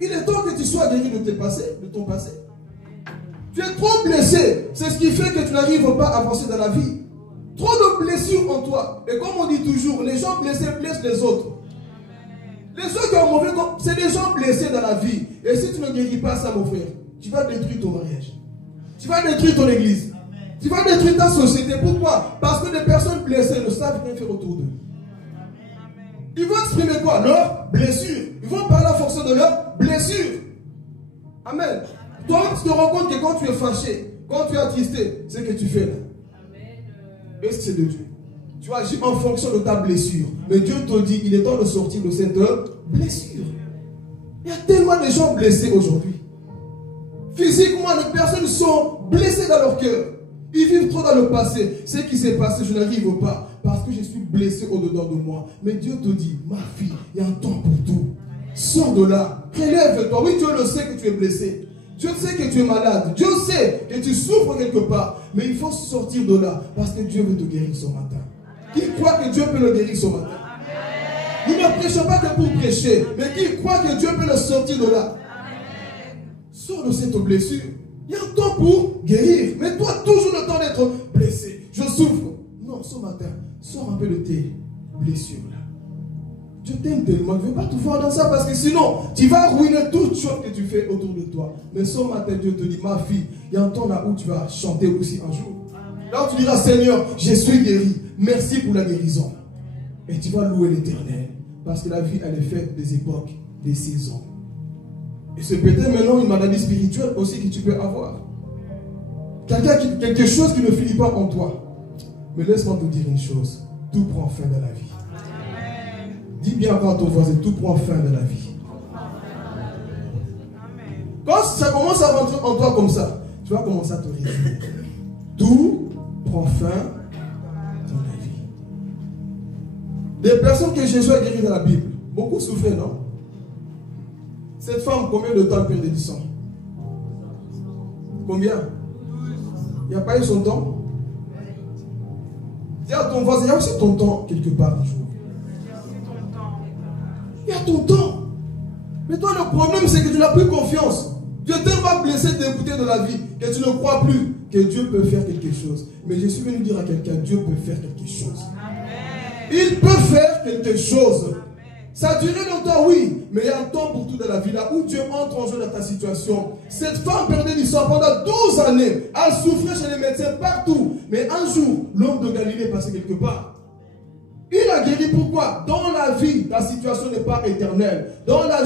Il est temps que tu sois guéri de ton passé. Tu es trop blessé. C'est ce qui fait que tu n'arrives pas à avancer dans la vie. Trop de blessures en toi. Et comme on dit toujours, les gens blessés blessent les autres. Les gens qui ont mauvais corps, c'est des gens blessés dans la vie. Et si tu ne guéris pas ça, mon frère, tu vas détruire ton mariage. Tu vas détruire ton église. Tu vas détruire ta société. Pourquoi? Parce que les personnes blessées ne savent rien faire autour d'eux. Ils vont exprimer quoi? Leurs blessures. Ils vont parler en fonction de leurs blessures. Amen. Toi, tu te rends compte que quand tu es fâché, quand tu es attristé, c'est ce que tu fais là. Est-ce que c'est de Dieu? Tu agis en fonction de ta blessure. Mais Dieu te dit, il est temps de sortir de cette blessure. Il y a tellement de gens blessés aujourd'hui. Physiquement, les personnes sont blessées dans leur cœur. Ils vivent trop dans le passé. Ce qui s'est passé, je n'arrive pas. Parce que je suis blessé au-dedans de moi. Mais Dieu te dit, ma fille, il y a un temps pour tout. Sors de là. Relève-toi. Oui, Dieu le sait que tu es blessé. Dieu sait que tu es malade. Dieu sait que tu souffres quelque part. Mais il faut sortir de là. Parce que Dieu veut te guérir ce matin. Qui croit que Dieu peut le guérir ce matin? Nous ne prêchons pas que pour prêcher. Mais qui croit que Dieu peut le sortir de là? Sors de cette blessure. Il y a un temps pour guérir. Mais toi, toujours le temps d'être blessé. Je souffre. Non, ce matin, sors un peu de tes blessures là. Dieu t'aime tellement. Je ne veux pas tout voir dans ça parce que sinon, tu vas ruiner toutes choses que tu fais autour de toi. Mais ce matin, Dieu te dit, ma fille, il y a un temps là où tu vas chanter aussi un jour. Là où tu diras, Seigneur, je suis guéri. Merci pour la guérison. Et tu vas louer l'Éternel. Parce que la vie, elle est faite des époques, des saisons. Et c'est peut-être maintenant une maladie spirituelle aussi que tu peux avoir. Quelque chose qui ne finit pas en toi. Mais laisse-moi te dire une chose. Tout prend fin dans la vie. Dis bien à ton voisin, tout prend fin dans la vie. Quand ça commence à rentrer en toi comme ça, tu vas commencer à te résigner. Tout prend fin dans la vie. Des personnes que Jésus a guéries dans la Bible, beaucoup souffraient, non? Cette femme, combien de temps elle perdait du sang? Combien? Il n'y a pas eu son temps? Dis à ton voisin, il y a aussi ton temps quelque part un jour. Il y a ton temps. Mais toi, le problème, c'est que tu n'as plus confiance. Dieu est tellement blessé, dégoûté de la vie, que tu ne crois plus que Dieu peut faire quelque chose. Mais je suis venu dire à quelqu'un, Dieu peut faire quelque chose. Il peut faire quelque chose. Ça a duré longtemps, oui, mais il y a un temps pour tout dans la vie, là où Dieu entre en jeu dans ta situation. Cette femme perdait du sang pendant 12 années. Elle souffrait chez les médecins partout. Mais un jour, l'homme de Galilée est passé quelque part. Il a guéri. Pourquoi? Dans la vie, ta situation n'est pas éternelle. Dans la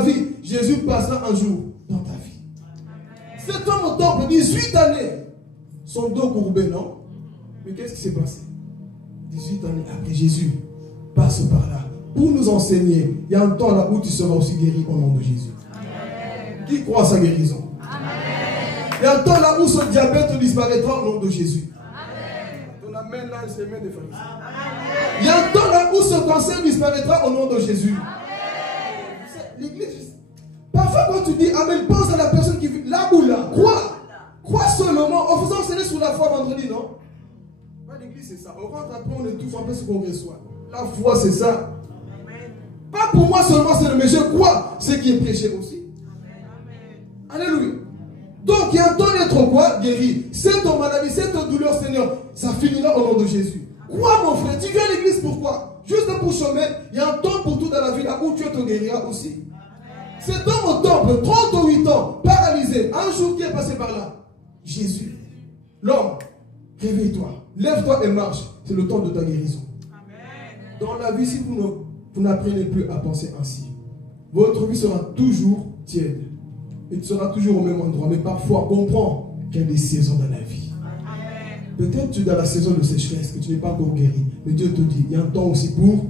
vie, Jésus passera un jour dans ta vie. Cet homme au temple, 18 années, son dos courbé, non? Mais qu'est-ce qui s'est passé? 18 années après, Jésus passe par là. Pour nous enseigner, il y a un temps là où tu seras aussi guéri au nom de Jésus. Amen. Qui croit à sa guérison? Amen. Il y a un temps là où ce diabète disparaîtra au nom de Jésus. Amen. Ton amen là, c'est main des pharisiens. Il y a un temps là où ce cancer disparaîtra au nom de Jésus. L'église, parfois quand tu dis amen, pense à la personne qui vit là ou là. Crois seulement en faisant enseigner sur la foi vendredi, non? L'église, c'est ça. On rentre après, on étouffe un peu ce qu'on reçoit. La foi, c'est ça. Pas pour moi seulement, c'est le mais je crois ce qui est prêché aussi. Amen. Alléluia. Donc, il y a un temps d'être quoi? Guéri. C'est ton maladie, c'est ton douleur, Seigneur. Ça finira au nom de Jésus. Crois, mon frère. Tu viens à l'église pourquoi? Juste pour chômer. Il y a un temps pour tout dans la vie là où Dieu te guérira aussi. Cet homme au temple, 38 ans, paralysé, un jour qui est passé par là. Jésus. L'homme, réveille-toi. Lève-toi et marche. C'est le temps de ta guérison. Dans la vie, si vous n'apprenez plus à penser ainsi, votre vie sera toujours tiède. Et tu seras toujours au même endroit. Mais parfois, comprends qu'il y a des saisons dans la vie. Peut-être tu es dans la saison de sécheresse, que tu n'es pas encore guéri. Mais Dieu te dit, il y a un temps aussi pour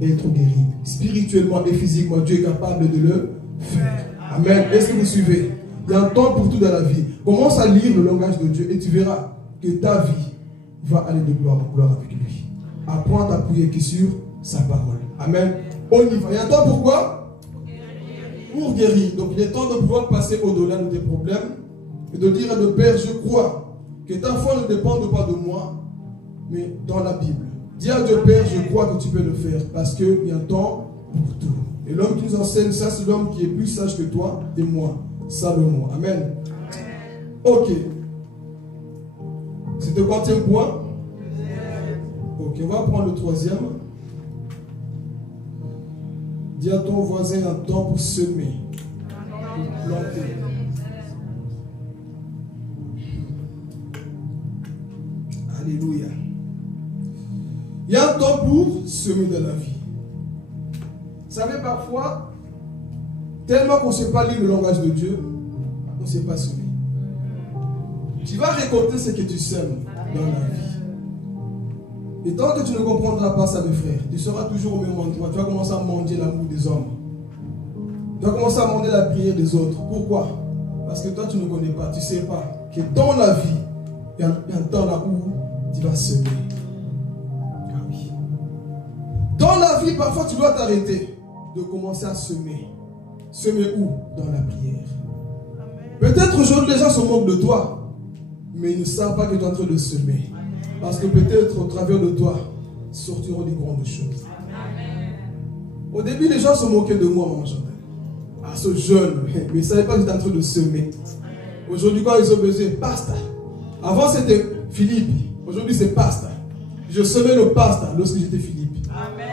être guéri. Spirituellement et physiquement, Dieu est capable de le faire. Amen. Est-ce que vous suivez? Il y a un temps pour tout dans la vie. Commence à lire le langage de Dieu et tu verras que ta vie va aller de gloire en gloire avec lui. Apprends à t'appuyer sur sa parole. Amen. On y va. Il y a un temps pour quoi? Pour guérir. Donc il est temps de pouvoir passer au-delà de tes problèmes et de dire à ton Père, je crois Que ta foi ne dépende pas de moi, mais dans la Bible. Dis à Dieu, Père, je crois que tu peux le faire, parce qu'il y a un temps pour tout. Et l'homme qui nous enseigne ça, c'est l'homme qui est plus sage que toi et moi, Salomon. Amen. Ok. C'était combien de points? Ok, on va prendre le troisième. Dis à ton voisin un temps pour semer, pour planter. Alléluia. Il y a un temps pour semer dans la vie. Vous savez, parfois, tellement qu'on ne sait pas lire le langage de Dieu, on ne sait pas semer. Tu vas récolter ce que tu sèmes dans la vie. Et tant que tu ne comprendras pas ça, mes frères, tu seras toujours au même endroit. Tu vas commencer à manger l'amour des hommes. Tu vas commencer à manger la prière des autres. Pourquoi? Parce que toi, tu ne connais pas, tu ne sais pas que dans la vie, il y a un temps là où tu vas semer. Ah oui. Dans la vie, parfois, tu dois t'arrêter de commencer à semer. Semer où? Dans la prière. Peut-être aujourd'hui, les gens se moquent de toi, mais ils ne savent pas que tu es en train de semer. Parce que peut-être au travers de toi sortiront des grandes choses. Amen. Au début, les gens se moquaient de moi, maman Chantal. Ah, ce jeune, mais ils ne savaient pas que j'étais en train de semer. Aujourd'hui, quand ils ont besoin, pasta. Avant, c'était Philippe. Aujourd'hui, c'est pasta. Je semais le pasta lorsque j'étais Philippe. Amen.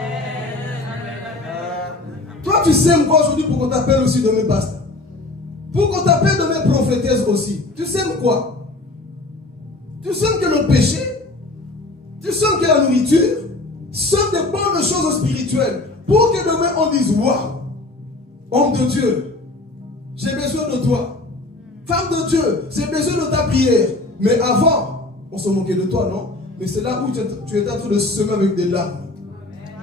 Toi, tu sèmes quoi aujourd'hui pour qu'on t'appelle aussi demain pasta? Pour qu'on t'appelle demain prophétesse aussi. Tu sèmes quoi? Tu sèmes que le péché? Tu sens que la nourriture sont des bonnes choses spirituelles pour que demain on dise waouh, homme de Dieu, j'ai besoin de toi. Femme de Dieu, j'ai besoin de ta prière. Mais avant, on se moquait de toi, non? Mais c'est là où tu es en train de semer avec des larmes.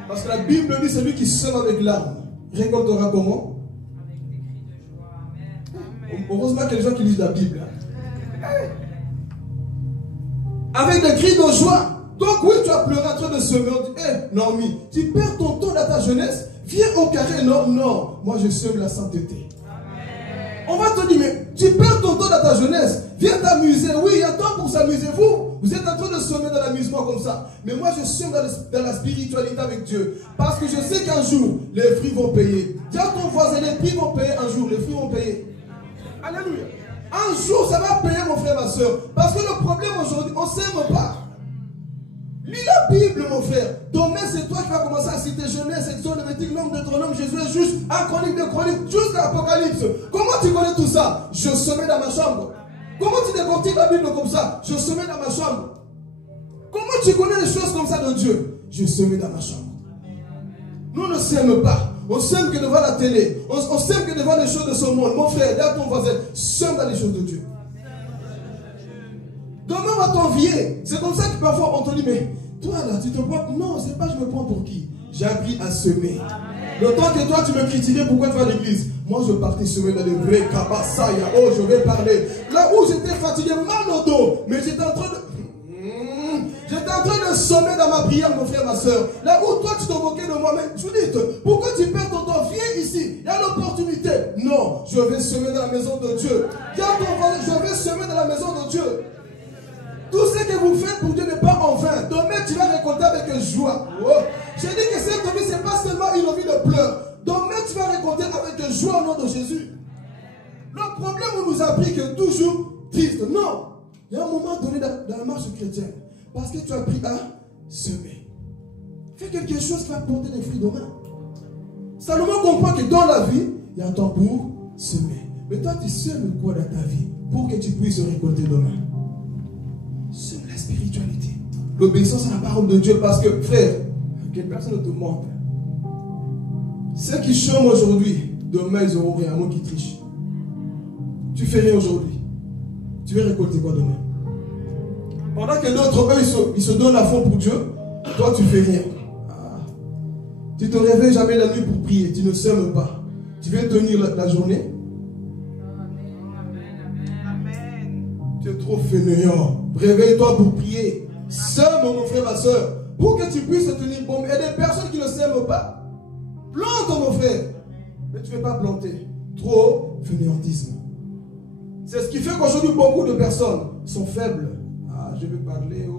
Parce que la Bible dit celui qui sème avec larmes récoltera comment? Avec des cris de joie. Amen. Heureusement qu'il y a des gens qui lisent la Bible. Hein? Avec des cris de joie. Donc oui, tu as pleuré en train de semer. On dit, hé, Naomi, tu perds ton temps dans ta jeunesse. Viens au carré. Non, non. Moi, je sème la sainteté. Amen. On va te dire, mais tu perds ton temps dans ta jeunesse. Viens t'amuser. Oui, il y a temps pour s'amuser. Vous êtes en train de semer dans l'amusement comme ça. Mais moi, je sème dans la spiritualité avec Dieu. Parce que je sais qu'un jour, les fruits vont payer. Dis à ton voisin, les fruits vont payer un jour. Les fruits vont payer. Alléluia. Un jour, ça va payer, mon frère, ma soeur. Parce que le problème aujourd'hui, on ne s'aime pas. Lis la Bible, mon frère. Demain, c'est toi qui vas commencer à citer Genèse, Exode, Lévitique, Nombre, Deutéronome, Jésus est juste, un chronique de chronique, jusqu'à l'Apocalypse. Comment tu connais tout ça? Je semais dans ma chambre. Comment tu décortiques la Bible comme ça? Je semais dans ma chambre. Comment tu connais les choses comme ça de Dieu? Je semais dans ma chambre. Nous ne s'aimons pas. On s'aime que devant la télé. On s'aime que devant les choses de ce monde. Mon frère, dis à ton voisin, sème dans les choses de Dieu. Demain, on va t'envier. C'est comme ça que parfois on te dit, mais toi là, tu te prends. Non, c'est pas je me prends pour qui. J'ai appris à semer. Le temps que toi, tu me critiquais, pourquoi tu vas à l'église? Moi, je partais semer dans les vrais kabassaya. Oh, je vais parler. Là où j'étais fatigué, mal au dos, mais j'étais en train de. J'étais en train de semer dans ma prière, mon frère, ma soeur. Là où toi, tu te moquais de moi-même. Judith, pourquoi tu perds ton temps? Viens ici. Il y a l'opportunité. Non, je vais semer dans la maison de Dieu. Je vais semer dans la maison de Dieu. Tout ce que vous faites pour Dieu n'est pas en vain. Demain, tu vas récolter avec joie. Oh. J'ai dit que cette vie, ce n'est pas seulement une vie de pleurs. Demain, tu vas récolter avec joie au nom de Jésus. Le problème, on nous a appris que toujours triste. Non. Il y a un moment donné dans la marche chrétienne. Parce que tu as appris à semer. Fais quelque chose qui va porter des fruits demain. Salomon comprend que dans la vie, il y a un temps pour semer. Mais toi, tu sèmes quoi dans ta vie pour que tu puisses récolter demain? Sème la spiritualité. L'obéissance à la parole de Dieu. Parce que, frère, que personne ne te mente. Ceux qui chôment aujourd'hui, demain ils auront rien, à moins qu'ils trichent. Tu fais rien aujourd'hui. Tu vas récolter quoi demain? Pendant que d'autres, eux, ils se donnent à fond pour Dieu, toi tu fais rien. Ah. Tu te réveilles jamais la nuit pour prier, tu ne sèmes pas. Tu viens tenir la journée. Tu es trop fainéant. Réveille-toi pour prier. Sème, mon frère, ma soeur, pour que tu puisses tenir bon. Il y a des personnes qui ne s'aiment pas. Plante, mon frère. Mais tu ne veux pas planter. Trop fainéantisme. C'est ce qui fait qu'aujourd'hui, beaucoup de personnes sont faibles je vais parler.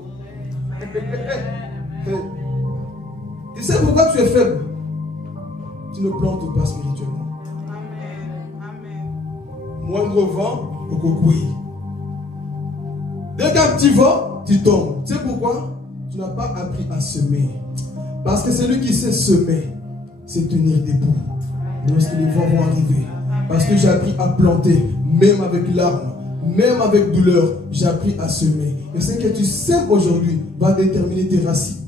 Tu sais pourquoi tu es faible? Tu ne plantes pas spirituellement. Moindre vent, au cocoui. Dès qu'un petit vent, tu tombes. Tu sais pourquoi? Tu n'as pas appris à semer. Parce que celui qui sait semer, c'est tenir debout lorsque les vents vont arriver. Parce que j'ai appris à planter, même avec larmes, même avec douleur, j'ai appris à semer. Et ce que tu sèmes aujourd'hui va déterminer tes racines.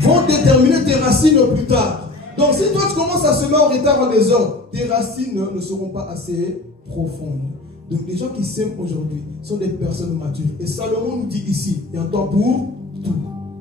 Vont déterminer tes racines plus tard. Donc si toi tu commences à semer en retard, en désordre, tes racines ne seront pas assez profondes. Donc les gens qui sèment aujourd'hui sont des personnes matures. Et Salomon nous dit ici, il y a un temps pour tout.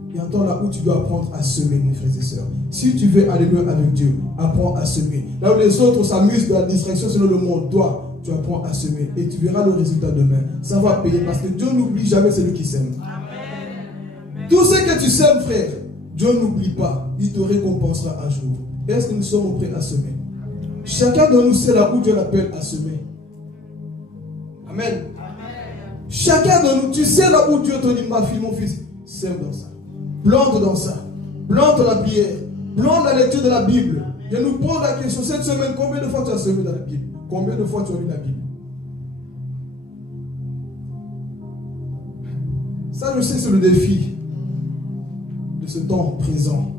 Il y a un temps là où tu dois apprendre à semer, mes frères et sœurs. Si tu veux aller loin avec Dieu, apprends à semer. Là où les autres s'amusent de la distraction selon le monde, toi, tu apprends à semer. Et tu verras le résultat demain. Ça va payer parce que Dieu n'oublie jamais celui qui sème. Amen. Tout ce que tu sèmes, frère, Dieu n'oublie pas. Il te récompensera un jour. Est-ce que nous sommes prêts à semer? Chacun de nous sait là où Dieu l'appelle à semer. Amen. Amen. Chacun de nous, tu sais là où Dieu te dit, ma fille, mon fils, sème dans ça. Plante dans ça. Plante la prière. Plante la lecture de la Bible. Je nous pose la question, cette semaine, combien de fois tu as semé dans la Bible? Combien de fois tu as lu la Bible? Ça, je sais, c'est le défi de ce temps présent.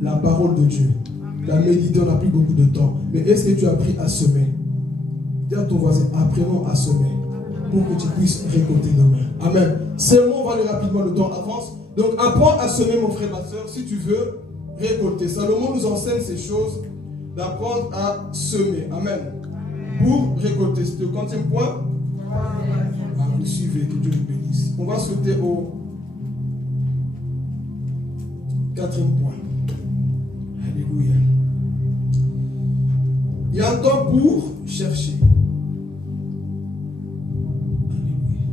La parole de Dieu. La méditer, on n'a plus beaucoup de temps. Mais est-ce que tu as appris à semer? Dis à ton voisin, apprenons à semer pour que tu puisses récolter demain. Amen. Seulement, on va aller rapidement, le temps avance. Donc, apprends à semer, mon frère, ma soeur, si tu veux récolter. Salomon nous enseigne ces choses, d'apprendre à semer. Amen. Pour récolter. C'est le 40e point. Vous suivez, que Dieu vous bénisse. On va sauter au 4e point. Alléluia. Il y a un temps pour chercher. Alléluia.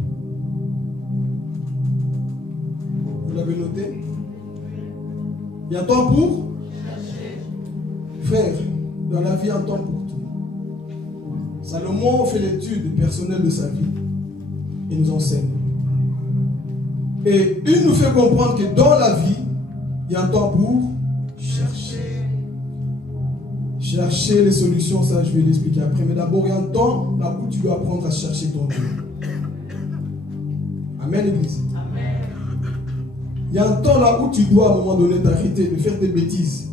Vous l'avez noté? Il y a un temps pour chercher. Frère, dans la vie, il y a un temps pour tout. Salomon fait l'étude personnelle de sa vie et nous enseigne. Et il nous fait comprendre que dans la vie, il y a un temps pour chercher. Chercher les solutions, ça je vais l'expliquer après. Mais d'abord, il y a un temps là où tu dois apprendre à chercher ton Dieu. Amen, Église. Amen. Il y a un temps là où tu dois à un moment donné t'arrêter de faire des bêtises.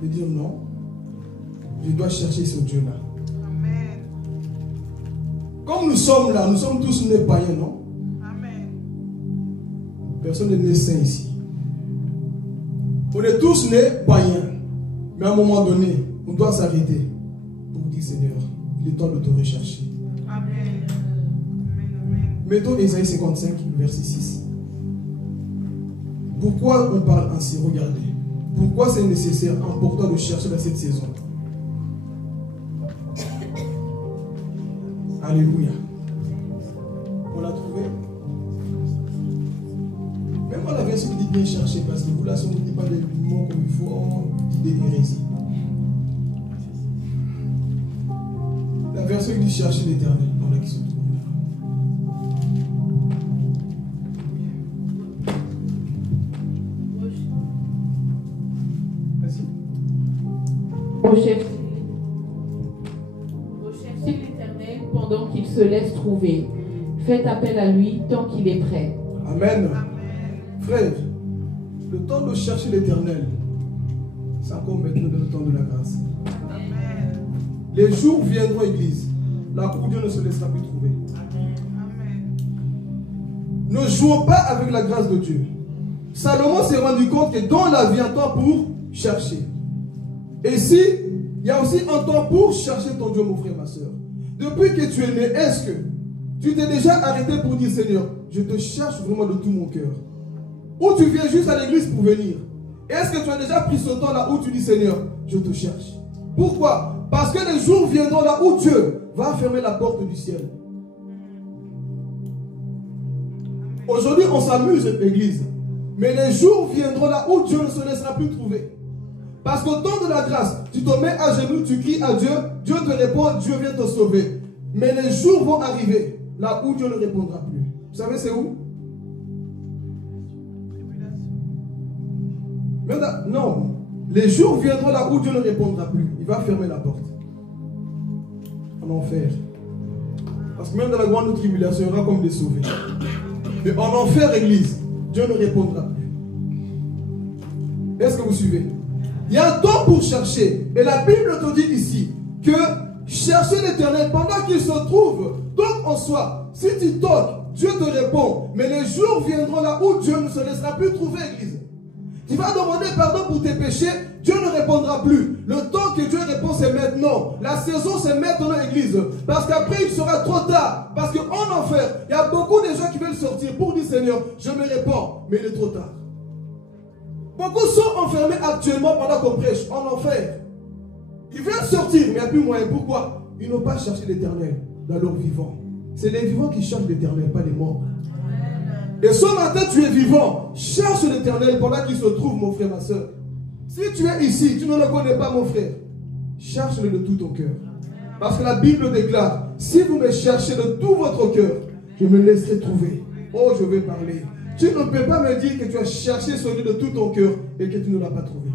De dire non, je dois chercher ce Dieu-là. Amen. Comme nous sommes là, nous sommes tous nés païens, non? Amen. Personne n'est né saint ici. On est tous nés païens. Mais à un moment donné, on doit s'arrêter pour dire Seigneur, il est temps de te rechercher. Amen. Mettons Ésaïe 55, verset 6. Pourquoi on parle ainsi? Regardez. Pourquoi c'est nécessaire, important de chercher dans cette saison? Alléluia. On l'a trouvé? Même moi, la version qui dit bien chercher, parce que vous là, si on ne dit pas des mots comme il faut, on dit des hérésies. La version qui dit chercher l'Éternel, dans la qui se trouve là. Vas-y. Recherchez l'Éternel pendant qu'il se laisse trouver. Faites appel à lui tant qu'il est prêt. Amen. Frère, le temps de chercher l'Éternel, c'est encore maintenant dans le temps de la grâce. Amen. Les jours viendront, Église, là où Dieu ne se laissera plus trouver. Amen. Ne jouons pas avec la grâce de Dieu. Salomon s'est rendu compte que dans la vie, il y a un temps pour chercher. Et si, il y a aussi un temps pour chercher ton Dieu, mon frère, ma soeur. Depuis que tu es né, est-ce que tu t'es déjà arrêté pour dire Seigneur, je te cherche vraiment de tout mon cœur? Ou tu viens juste à l'église pour venir? Est-ce que tu as déjà pris ce temps là où tu dis Seigneur, je te cherche? Pourquoi? Parce que les jours viendront là où Dieu va fermer la porte du ciel. Aujourd'hui on s'amuse l'église, mais les jours viendront là où Dieu ne se laissera plus trouver. Parce qu'au temps de la grâce, tu te mets à genoux, tu cries à Dieu, Dieu te répond, Dieu vient te sauver. Mais les jours vont arriver là où Dieu ne répondra plus. Vous savez c'est où? Maintenant, non. Les jours viendront là où Dieu ne répondra plus. Il va fermer la porte. En enfer. Parce que même dans la grande tribulation, il y aura comme des sauvés. Mais en enfer, Église, Dieu ne répondra plus. Est-ce que vous suivez? Il y a un temps pour chercher. Et la Bible te dit ici que chercher l'Éternel pendant qu'il se trouve. Donc en soi, si tu toques, Dieu te répond. Mais les jours viendront là où Dieu ne se laissera plus trouver, Église. Tu vas demander pardon pour tes péchés, Dieu ne répondra plus. Le temps que Dieu répond, c'est maintenant. La saison, c'est maintenant, Église. Parce qu'après, il sera trop tard. Parce qu'en enfer, il y a beaucoup de gens qui veulent sortir pour dire Seigneur, je me répands, mais il est trop tard. Beaucoup sont enfermés actuellement pendant qu'on prêche, en enfer. Ils veulent sortir, mais il n'y a plus moyen. Pourquoi? Ils n'ont pas cherché l'Éternel dans leur vivant. C'est les vivants qui cherchent l'Éternel, pas les morts. Et ce matin, tu es vivant. Cherche l'Éternel pendant qu'il se trouve, mon frère, ma soeur. Si tu es ici, tu ne le connais pas, mon frère. Cherche-le de tout ton cœur. Parce que la Bible déclare, si vous me cherchez de tout votre cœur, je me laisserai trouver. Oh, je vais parler. Tu ne peux pas me dire que tu as cherché celui de tout ton cœur et que tu ne l'as pas trouvé.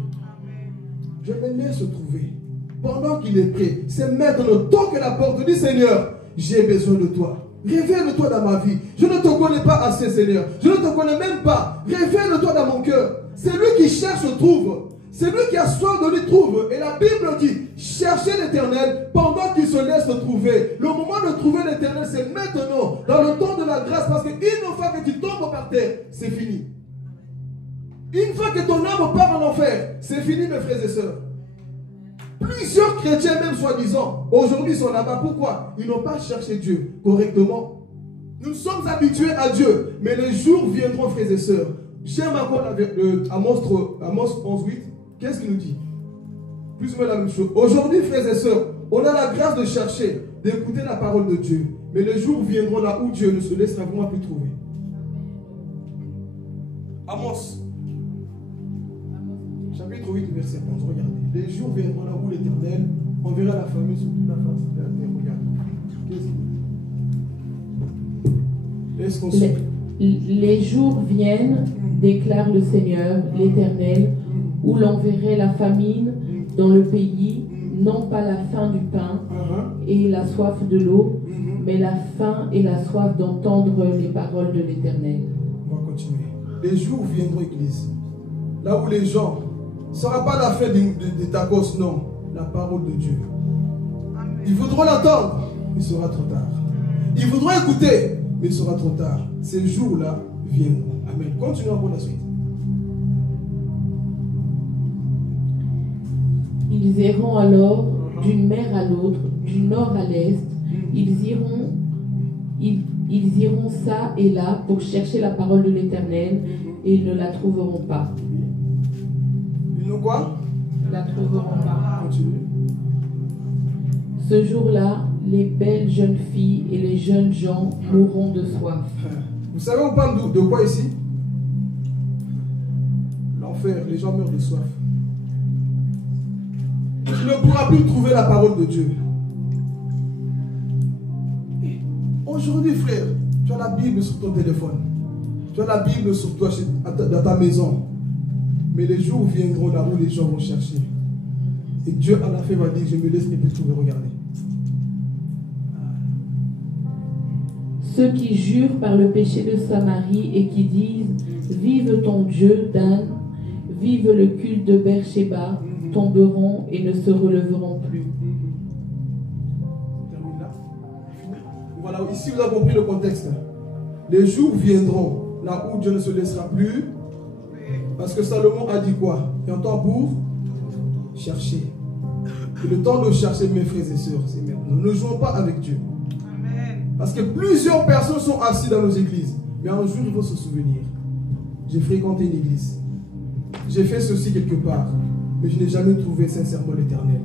Je me laisse trouver. Pendant qu'il est prêt, c'est maintenant, tant que la porte dit Seigneur, j'ai besoin de toi. Révèle-toi dans ma vie. Je ne te connais pas assez, Seigneur. Je ne te connais même pas. Révèle-toi dans mon cœur. C'est lui qui cherche, trouve. C'est lui qui a soif de lui trouve. Et la Bible dit, cherchez l'Éternel pendant qu'il se laisse trouver. Le moment de trouver l'Éternel, c'est maintenant, dans le temps de la grâce. Parce qu'une fois que tu tombes par terre, c'est fini. Une fois que ton âme part en enfer, c'est fini, mes frères et sœurs. Plusieurs chrétiens, même soi-disant, aujourd'hui sont là-bas. Pourquoi? Ils n'ont pas cherché Dieu correctement. Nous sommes habitués à Dieu, mais les jours viendront, frères et sœurs. J'aime encore Amos 11:8. Qu'est-ce qu'il nous dit? Plus ou moins la même chose. Aujourd'hui, frères et sœurs, on a la grâce de chercher, d'écouter la parole de Dieu. Mais les jours viendront là où Dieu ne se laissera vraiment plus trouver. Amos, chapitre 8, verset 11. Regardez. Les jours viendront là où l'Éternel enverra la famille sur toute la face de la terre. Regarde. Qu'est-ce qu'on sait? Les jours viennent, déclare le Seigneur, l'Éternel, où l'enverrait la famine dans le pays, non pas la faim du pain et la soif de l'eau, mais la faim et la soif d'entendre les paroles de l'Éternel. On va continuer. Les jours viendront, Église, là où les gens, ce ne sera pas la fin de tacos, non, la parole de Dieu. Ils voudront l'entendre, il sera trop tard. Ils voudront écouter, mais il sera trop tard. Ces jours-là viendront. Amen. Continuons pour la suite. Ils iront alors d'une mer à l'autre, du nord à l'est. Ils iront ça et là pour chercher la parole de l'Éternel et ils ne la trouveront pas. Ils n'ont quoi? La trouveront pas. Continue. Ce jour-là, les belles jeunes filles et les jeunes gens mourront de soif. Vous savez, on parle de quoi ici? L'enfer, les gens meurent de soif. Tu ne pourras plus trouver la parole de Dieu. Aujourd'hui, frère, tu as la Bible sur ton téléphone. Tu as la Bible sur toi, dans ta maison. Mais les jours viendront là où les gens vont chercher. Et Dieu, à la fin, va dire, je me laisserai plus trouver. Regardez. Ceux qui jurent par le péché de Samarie et qui disent, vive ton Dieu, Dan, vive le culte de Beersheba, tomberont et ne se releveront plus. Termine là. Voilà, ici vous avez compris le contexte. Les jours viendront là où Dieu ne se laissera plus. Parce que Salomon a dit quoi? Il y a un temps pour chercher. Et le temps de chercher, mes frères et sœurs, c'est maintenant. Ne jouons pas avec Dieu. Parce que plusieurs personnes sont assises dans nos églises. Mais un jour, il faut se souvenir. J'ai fréquenté une église. J'ai fait ceci quelque part. Mais je n'ai jamais trouvé sincèrement l'Éternel.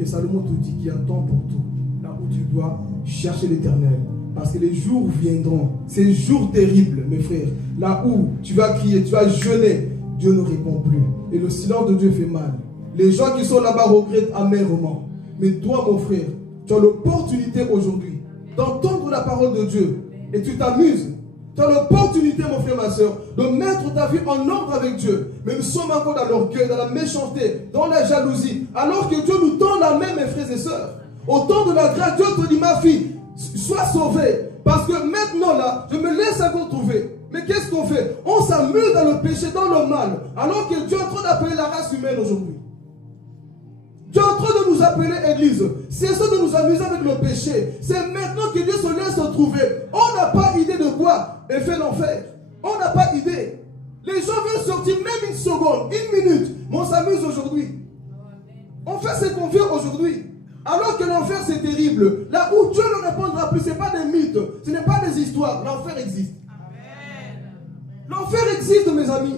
Et Salomon te dit qu'il y a temps pour tout. Là où tu dois chercher l'Éternel. Parce que les jours viendront. Ces jours terribles, mes frères. Là où tu vas crier, tu vas jeûner. Dieu ne répond plus. Et le silence de Dieu fait mal. Les gens qui sont là-bas regrettent amèrement. Mais toi, mon frère, tu as l'opportunité aujourd'hui d'entendre la parole de Dieu. Et tu t'amuses. Tu as l'opportunité, mon frère, ma soeur, de mettre ta vie en ordre avec Dieu. Mais nous sommes encore dans l'orgueil, dans la méchanceté, dans la jalousie. Alors que Dieu nous tend la main, mes frères et sœurs. Au temps de la grâce, Dieu te dit, ma fille, sois sauvée. Parce que maintenant, là, je me laisse encore trouver. Mais qu'est-ce qu'on fait? On s'amuse dans le péché, dans le mal. Alors que Dieu est en train d'appeler la race humaine aujourd'hui. Dieu est en train de nous appeler église. Cessons de nous amuser avec le péché. C'est maintenant que Dieu se laisse trouver. On n'a pas idée de quoi est fait l'enfer. On n'a pas idée. Les gens veulent sortir même une seconde, une minute. Mais on s'amuse aujourd'hui. On fait ce qu'on veut aujourd'hui. Alors que l'enfer c'est terrible. Là où Dieu ne répondra plus, ce n'est pas des mythes. Ce n'est pas des histoires. L'enfer existe. L'enfer existe, mes amis.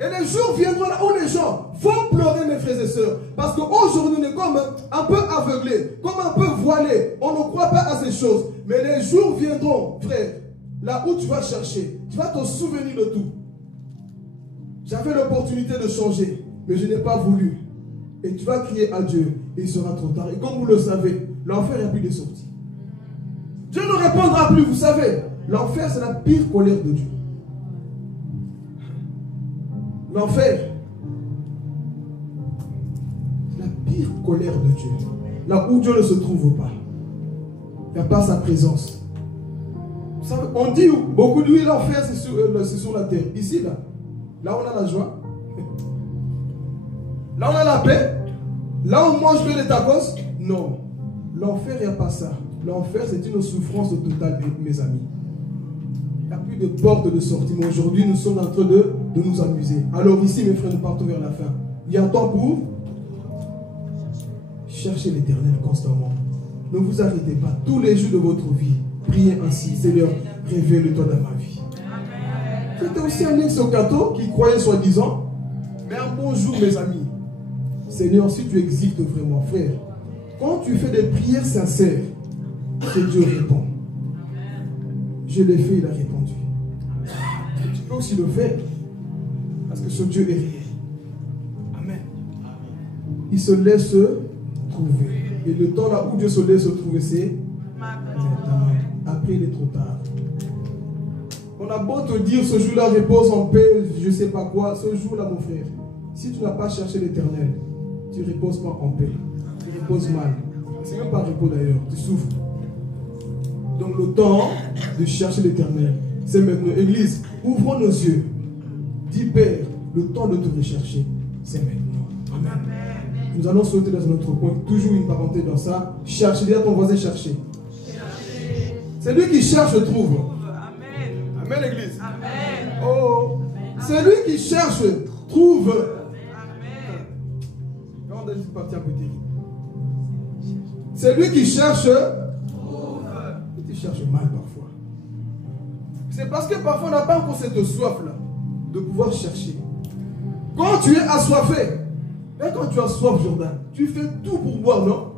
Et les jours viendront là où les gens vont pleurer, mes frères et sœurs. Parce qu'aujourd'hui, on est comme un peu aveuglés, comme un peu voilés. On ne croit pas à ces choses. Mais les jours viendront, frère, là où tu vas chercher. Tu vas te souvenir de tout. J'avais l'opportunité de changer, mais je n'ai pas voulu. Et tu vas crier à Dieu, et il sera trop tard. Et comme vous le savez, l'enfer n'a plus de sortie. Dieu ne répondra plus, vous savez. L'enfer, c'est la pire colère de Dieu. L'enfer, c'est la pire colère de Dieu. Là où Dieu ne se trouve pas. Il n'y a pas sa présence. Vous savez, on dit beaucoup d'huile, l'enfer, c'est sur la terre. Ici, là on a la joie. Là on a la paix. Là on mange que des tacos. Non. L'enfer, il n'y a pas ça. L'enfer, c'est une souffrance totale, mes amis. Il n'y a plus de porte de sortie. Mais aujourd'hui, nous sommes en train de nous amuser. Alors ici, mes frères, nous partons vers la fin. Il y a un temps pour chercher l'Éternel constamment. Ne vous arrêtez pas. Tous les jours de votre vie, priez ainsi. Seigneur, révèle-toi dans ma vie. C'était aussi un ex-cateau qui croyait soi-disant. Mais un bon jour, mes amis. Seigneur, si tu existes vraiment, frère, quand tu fais des prières sincères, que Dieu répond. Je l'ai fait, il a répondu. Tu peux aussi le faire. Parce que ce Dieu est réel. Amen. Il se laisse trouver. Et le temps là où Dieu se laisse trouver, c'est maintenant. Après, il est trop tard. On a beau te dire, ce jour-là, repose en paix, je ne sais pas quoi. Ce jour-là, mon frère, si tu n'as pas cherché l'Éternel, tu ne reposes pas en paix. Tu reposes mal. C'est même pas repos d'ailleurs, tu souffres. Donc le temps de chercher l'Éternel, c'est maintenant. Église, ouvrons nos yeux. Dis Père, le temps de te rechercher, c'est maintenant. Amen. Nous allons sauter dans un autre point. Toujours une parenthèse dans ça. Chercher, dis à ton voisin chercher. C'est lui qui cherche, trouve. Amen. Amen, Église. Amen. Oh, c'est lui qui cherche, trouve. Amen. On a juste parti un peu terrible. C'est lui qui cherche, trouve. Tu cherches mal parfois. C'est parce que parfois on n'a pas encore cette soif-là de pouvoir chercher. Quand tu es assoiffé, et quand tu as soif, Jordan, tu fais tout pour boire, non?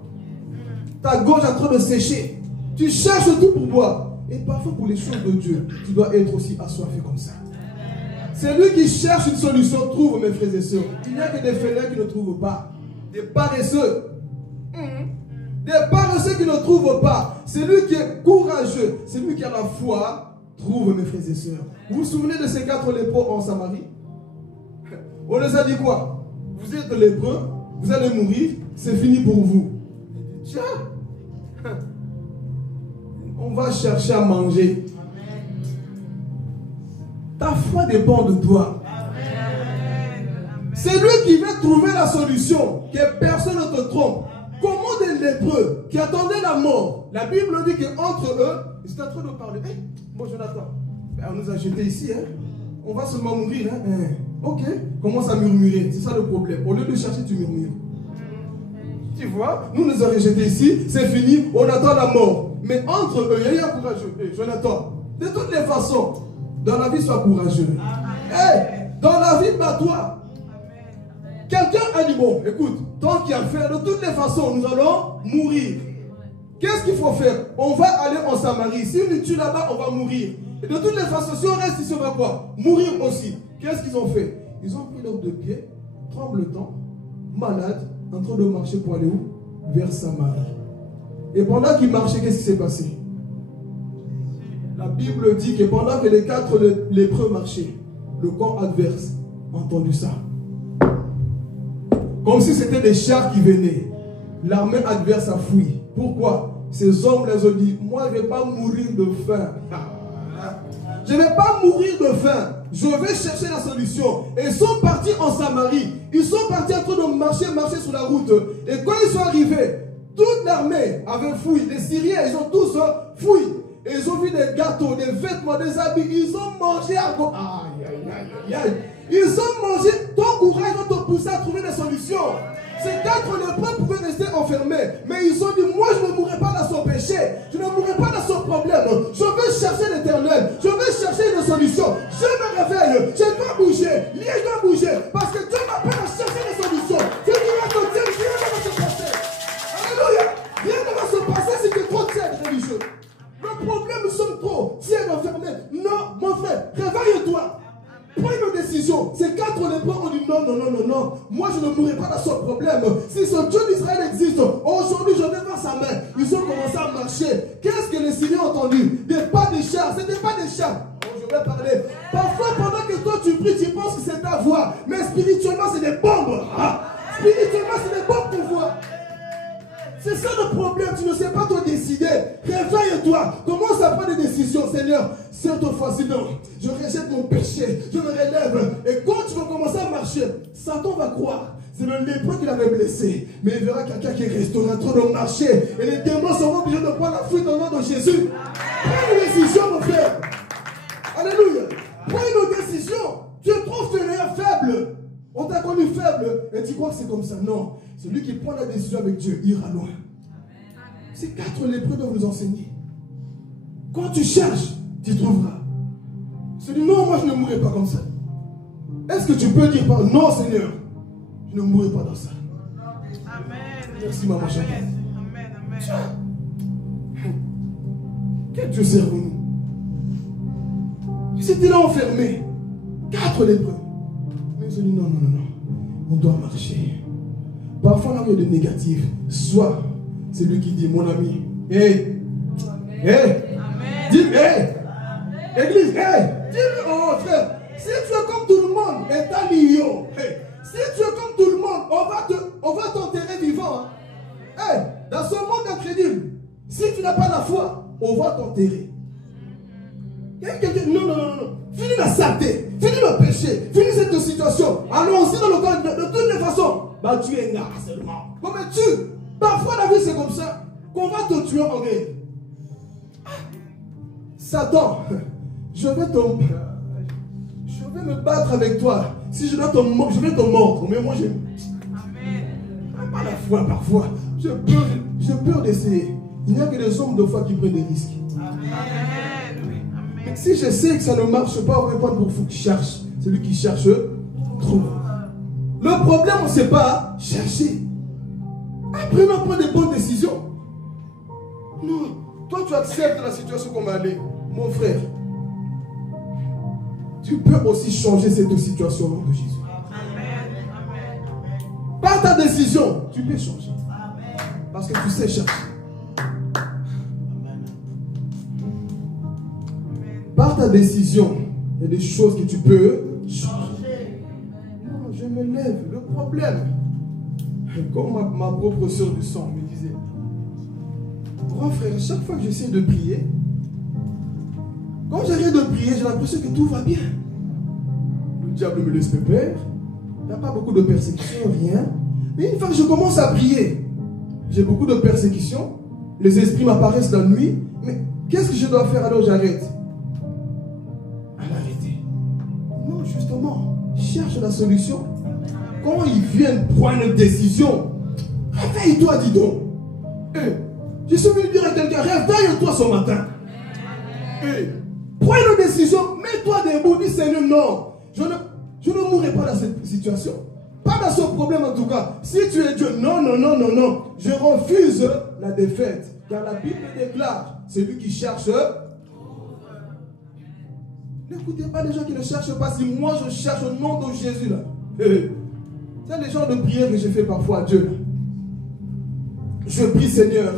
Ta gorge est en train de sécher. Tu cherches tout pour boire. Et parfois pour les choses de Dieu, tu dois être aussi assoiffé comme ça. C'est lui qui cherche une solution, trouve, mes frères et sœurs. Il n'y a que des fainéants qui ne trouvent pas. Des paresseux. Des paresseux qui ne trouvent pas. C'est lui qui est courageux. C'est lui qui a la foi. Trouve, mes frères et sœurs. Vous vous souvenez de ces 4 lépreux en Samarie? On les a dit quoi? Vous êtes lépreux, vous allez mourir, c'est fini pour vous. Tiens, on va chercher à manger. Ta foi dépend de toi. C'est lui qui va trouver la solution, que personne ne te trompe. Comment des lépreux qui attendaient la mort, la Bible dit qu'entre eux, ils étaient en train de parler. Hey, bon Jonathan, ben, on nous a jetés ici, hein? On va seulement mourir. Hein? Ok, commence à murmurer, c'est ça le problème. Au lieu de chercher, tu murmures. Tu vois, nous nous avons jetés ici, c'est fini, on attend la mort. Mais entre eux, il y a eu un courageux. Hey, Jonathan, de toutes les façons, dans la vie, sois courageux. Hey, dans la vie, bats-toi. Quelqu'un a dit, bon, écoute, tant qu'il y a à faire, de toutes les façons, nous allons mourir. Qu'est-ce qu'il faut faire? On va aller en Samarie. Si on tue là-bas, on va mourir. Et de toutes les façons, si on reste ici, on va quoi? Mourir aussi. Qu'est-ce qu'ils ont fait? Ils ont pris leurs 2 pieds, trembletants, malades, en train de marcher pour aller où? Vers Samarie. Et pendant qu'ils marchaient, qu'est-ce qui s'est passé? La Bible dit que pendant que les 4 lépreux marchaient, le camp adverse a entendu ça. Comme si c'était des chars qui venaient. L'armée adverse a fui. Pourquoi? Ces hommes les ont dit, moi je ne vais pas mourir de faim. Je ne vais pas mourir de faim. Je vais chercher la solution. Et ils sont partis en Samarie. Ils sont partis en train de marcher sur la route. Et quand ils sont arrivés, toute l'armée avait fui. Les Syriens, ils ont tous fui. Et ils ont vu des gâteaux, des vêtements, des habits. Ils ont mangé à quoi? Aïe, aïe, aïe, aïe. Ils ont mangé. Ton courage va te pousser à trouver des solutions. Ces 4 lépreux pouvaient rester enfermés. Mais ils ont dit, moi je ne mourrai pas dans son péché. Je ne mourrai pas dans son problème. Je veux chercher l'Éternel. Je veux chercher une solution. Je me réveille. Je dois bouger. Rien doit bouger. Parce que Dieu m'appelle à chercher des solutions. Je dirai que Dieu, rien ne va se passer. Alléluia. Rien ne va se passer si tu es trop tiède religieux. Le problème, nous sommes trop tièdes enfermés. Non, mon frère, réveille-toi. Prends une décision. Ces 4 lépreux ont dit non, non, non, non, non. Moi, je ne mourrai pas dans ce problème. Si ce Dieu d'Israël existe, aujourd'hui, je vais voir sa main. Ils ont commencé à marcher. Qu'est-ce que les Syriens ont entendu? Des pas de chars. Ce n'était pas des chars. Bon, je vais parler. Parfois, pendant que toi, tu pries, tu penses que c'est ta voix. Mais spirituellement, c'est des bombes. Spirituellement, c'est des bombes pour voix. C'est ça le problème, tu ne sais pas te décider. Réveille-toi, commence à prendre des décisions, Seigneur. Cette fois-ci, non, je rejette mon péché, je me relève. Et quand tu vas commencer à marcher, Satan va croire. C'est le lépreux qui l'avait blessé. Mais il verra quelqu'un qui restera en train de marcher. Et les démons seront obligés de prendre la fuite au nom de Jésus. Prends une décision, mon frère. Alléluia. Prends une décision. Tu es trop faible. On t'a connu faible et tu crois que c'est comme ça. Non. Celui qui prend la décision avec Dieu ira loin. Ces 4 lépreux doivent nous enseigner. Quand tu cherches, tu trouveras. Celui non, moi je ne mourrai pas comme ça. Est-ce que tu peux dire par non, Seigneur, je ne mourrai pas dans ça. Amen. Merci, maman Chantal. Amen. Amen. Quel Dieu servons-nous? Ils étaient là enfermés. 4 lépreux. Mais ils ont dit non, non, non, non. On doit marcher. Parfois, là, il y a des négatifs. Soit, c'est lui qui dit, mon ami, hey, dis, église, dis-lui, oh frère, si tu es comme tout le monde, et t'as l'io, si tu es comme tout le monde, on va t'enterrer vivant. Dans ce monde incrédule, si tu n'as pas la foi, on va t'enterrer. Non, non, non, non. Finis la saleté, finis le péché, finis cette situation. Allons-y dans le corps de toutes les façons. Bah, tu es là seulement. Comme tu. Parfois, la vie, c'est comme ça. Qu'on va te tuer en guerre. Satan, je vais me battre avec toi. Si je dois je vais te mordre. Mais moi, pas la foi parfois. J'ai peur d'essayer. Il n'y a que des hommes de foi qui prennent des risques. Amen. Si je sais que ça ne marche pas, on ne va pas pour fou qui cherche. Celui qui cherche, trouve. Le problème, on ne sait pas chercher. Après, on prend des bonnes décisions. Non. Toi, tu acceptes la situation comme elle est. Mon frère, tu peux aussi changer cette situation au nom de Jésus. Amen. Par ta décision, tu peux changer. Amen. Parce que tu sais chercher. Par ta décision, il y a des choses que tu peux changer. Non, je me lève. Le problème, comme ma propre soeur du sang me disait, grand frère, chaque fois que j'essaie de prier, quand j'arrête de prier, j'ai l'impression que tout va bien. Le diable me laisse pépère. Il n'y a pas beaucoup de persécutions, rien. Mais une fois que je commence à prier, j'ai beaucoup de persécutions. Les esprits m'apparaissent la nuit. Mais qu'est-ce que je dois faire alors j'arrête? Non, justement, cherche la solution. Quand ils viennent prendre une décision, réveille-toi, dis donc. Je suis venu dire à quelqu'un, réveille-toi ce matin. Prends une décision, mets-toi debout, dis Seigneur, non, je ne mourrai pas dans cette situation. Pas dans ce problème en tout cas. Si tu es Dieu, non, non, non, non, non. Je refuse la défaite. Car la Bible déclare, celui qui cherche. N'écoutez pas les gens qui ne cherchent pas. Si moi je cherche au nom de Jésus là. C'est les gens de prière que je fais parfois à Dieu là. Je prie Seigneur.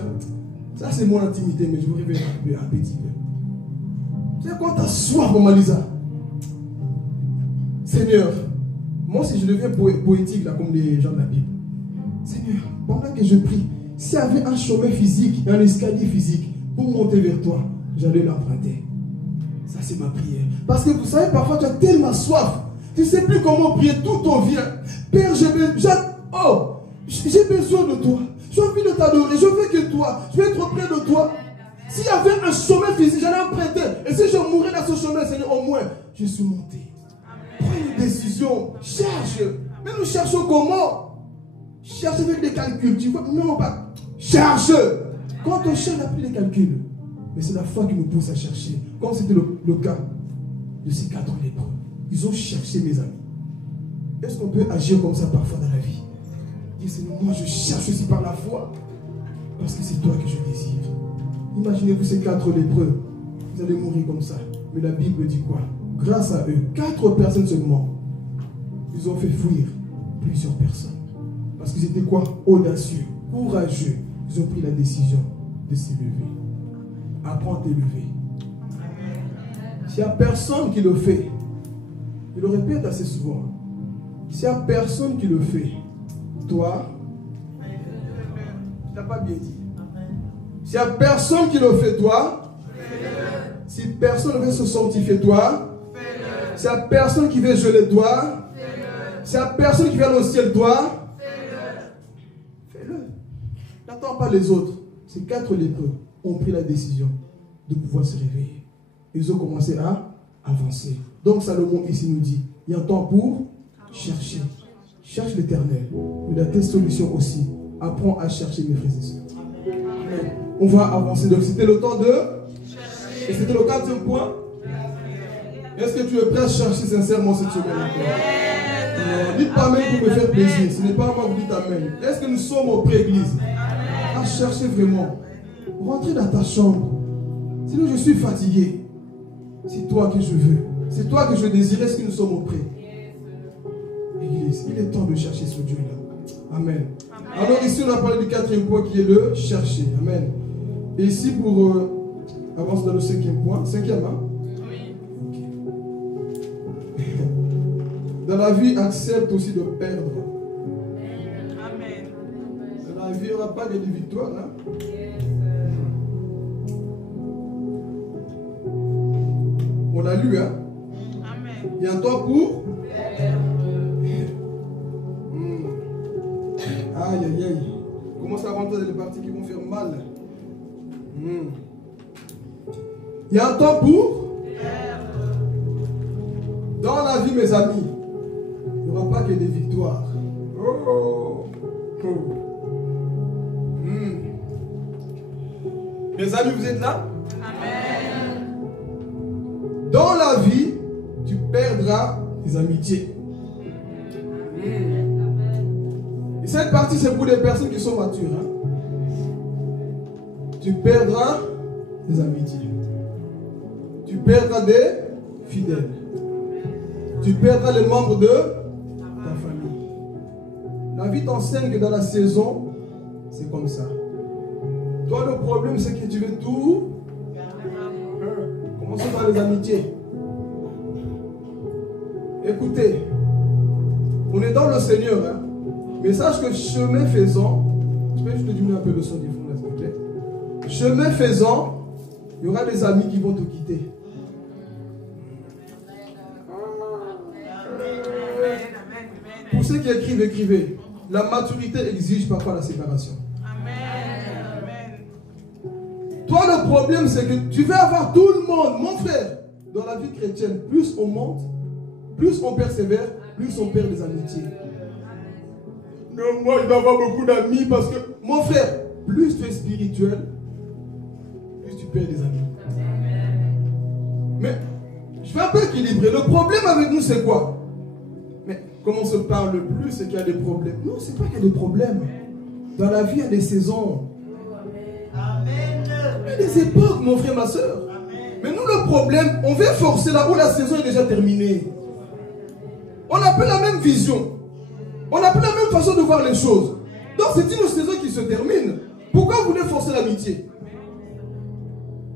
Ça c'est mon intimité, mais je vous révèle un petit peu. Tu sais, quand tu as soif, Maman Lisa, Seigneur, moi si je deviens poétique, là, comme les gens de la Bible, Seigneur, pendant que je prie, s'il y avait un chemin physique, un escalier physique, pour monter vers toi, j'allais l'emprunter. Ça, c'est ma prière. Parce que vous savez, parfois, tu as tellement soif. Tu ne sais plus comment prier, tout t'en vient. Père, j'ai besoin de toi. J'ai envie de t'adorer. Je veux que toi. Je veux être près de toi. S'il y avait un chemin physique, j'allais emprunter. Et si je mourais dans ce chemin, Seigneur, au moins, je suis monté. Prends une décision. Cherche. Mais nous cherchons comment? Cherche avec des calculs. Tu vois? Non, pas. Cherche. Quand on cherche, on n'a plus les calculs. Mais c'est la foi qui nous pousse à chercher. Comme c'était le cas de ces 4 lépreux. Ils ont cherché, mes amis. Est-ce qu'on peut agir comme ça parfois dans la vie? Dire, Seigneur, moi je cherche aussi par la foi. Parce que c'est toi que je désire. Imaginez-vous ces 4 lépreux. Vous allez mourir comme ça. Mais la Bible dit quoi? Grâce à eux, 4 personnes seulement, ils ont fait fuir plusieurs personnes. Parce qu'ils étaient quoi? Audacieux, courageux. Ils ont pris la décision de s'élever. Apprends à t'élever. S'il n'y a personne qui le fait, je le répète assez souvent, s'il n'y a personne qui le fait, toi, tu n'as pas bien dit. S'il n'y a personne qui le fait, toi, si personne ne veut se sanctifier, toi, s'il n'y a personne qui veut geler, toi, s'il n'y a personne qui veut aller au ciel, toi, fais-le. N'attends pas les autres. Ces 4 lépreux ont pris la décision de pouvoir se réveiller. Ils ont commencé à avancer. Donc Salomon ici nous dit, il y a un temps pour chercher. Cherche l'Éternel. Mais dans tes solutions aussi, apprends à chercher, mes frères et sœurs. Amen. On va avancer. Donc c'était le temps de chercher. Et c'était le 4e point. Est-ce que tu es prêt à chercher sincèrement cette semaine encore? Non, dites pas amen pour me faire plaisir. Ce n'est pas moi qui vous dites amen. Est-ce que nous sommes au pré-église? À chercher vraiment. Rentrez dans ta chambre. Sinon je suis fatigué. C'est toi que je veux. C'est toi que je désire. Est-ce que nous sommes auprès? Église, il est temps de chercher ce Dieu-là. Amen. Alors ici, on a parlé du 4e point qui est le chercher. Amen. Et ici, pour avancer dans le 5e point. 5e, hein? Oui. Okay. Dans la vie, accepte aussi de perdre. Amen. Dans la vie, il n'y aura pas de victoire. Hein? On a lu, hein? Amen. Il y a un temps pour? Aïe, aïe, aïe. Commence à rentrer dans les parties qui vont faire mal. Il y a un temps pour? Dans la vie, mes amis, il n'y aura pas que des victoires. Mes amis, vous êtes là? Amen. Dans la vie, tu perdras tes amitiés. Et cette partie, c'est pour les personnes qui sont matures. Hein? Tu perdras des amitiés. Tu perdras des fidèles. Tu perdras les membres de ta famille. La vie t'enseigne que dans la saison, c'est comme ça. Toi, le problème, c'est que tu veux tout. Commençons par les amitiés. Écoutez, on est dans le Seigneur, hein? Mais sache que chemin faisant, je peux juste diminuer un peu le son du fond, s'il te plaît. Chemin faisant, il y aura des amis qui vont te quitter. Pour ceux qui écrivent, écrivez. La maturité exige parfois la séparation. Toi, le problème, c'est que tu veux avoir tout le monde. Mon frère, dans la vie chrétienne, plus on monte, plus on persévère, plus on perd des amitiés. Non, moi, je dois avoir beaucoup d'amis parce que, mon frère, plus tu es spirituel, plus tu perds des amis. Mais, je vais un peu équilibrer. Le problème avec nous, c'est quoi? Mais, comme on se parle le plus, c'est qu'il y a des problèmes. Non, c'est pas qu'il y a des problèmes. Dans la vie, il y a des saisons. Il y a des époques, mon frère, ma soeur. Mais nous, le problème, on veut forcer là où la saison est déjà terminée. On n'a pas la même vision. On n'a plus la même façon de voir les choses. Donc c'est une saison qui se termine. Pourquoi vous voulez forcer l'amitié?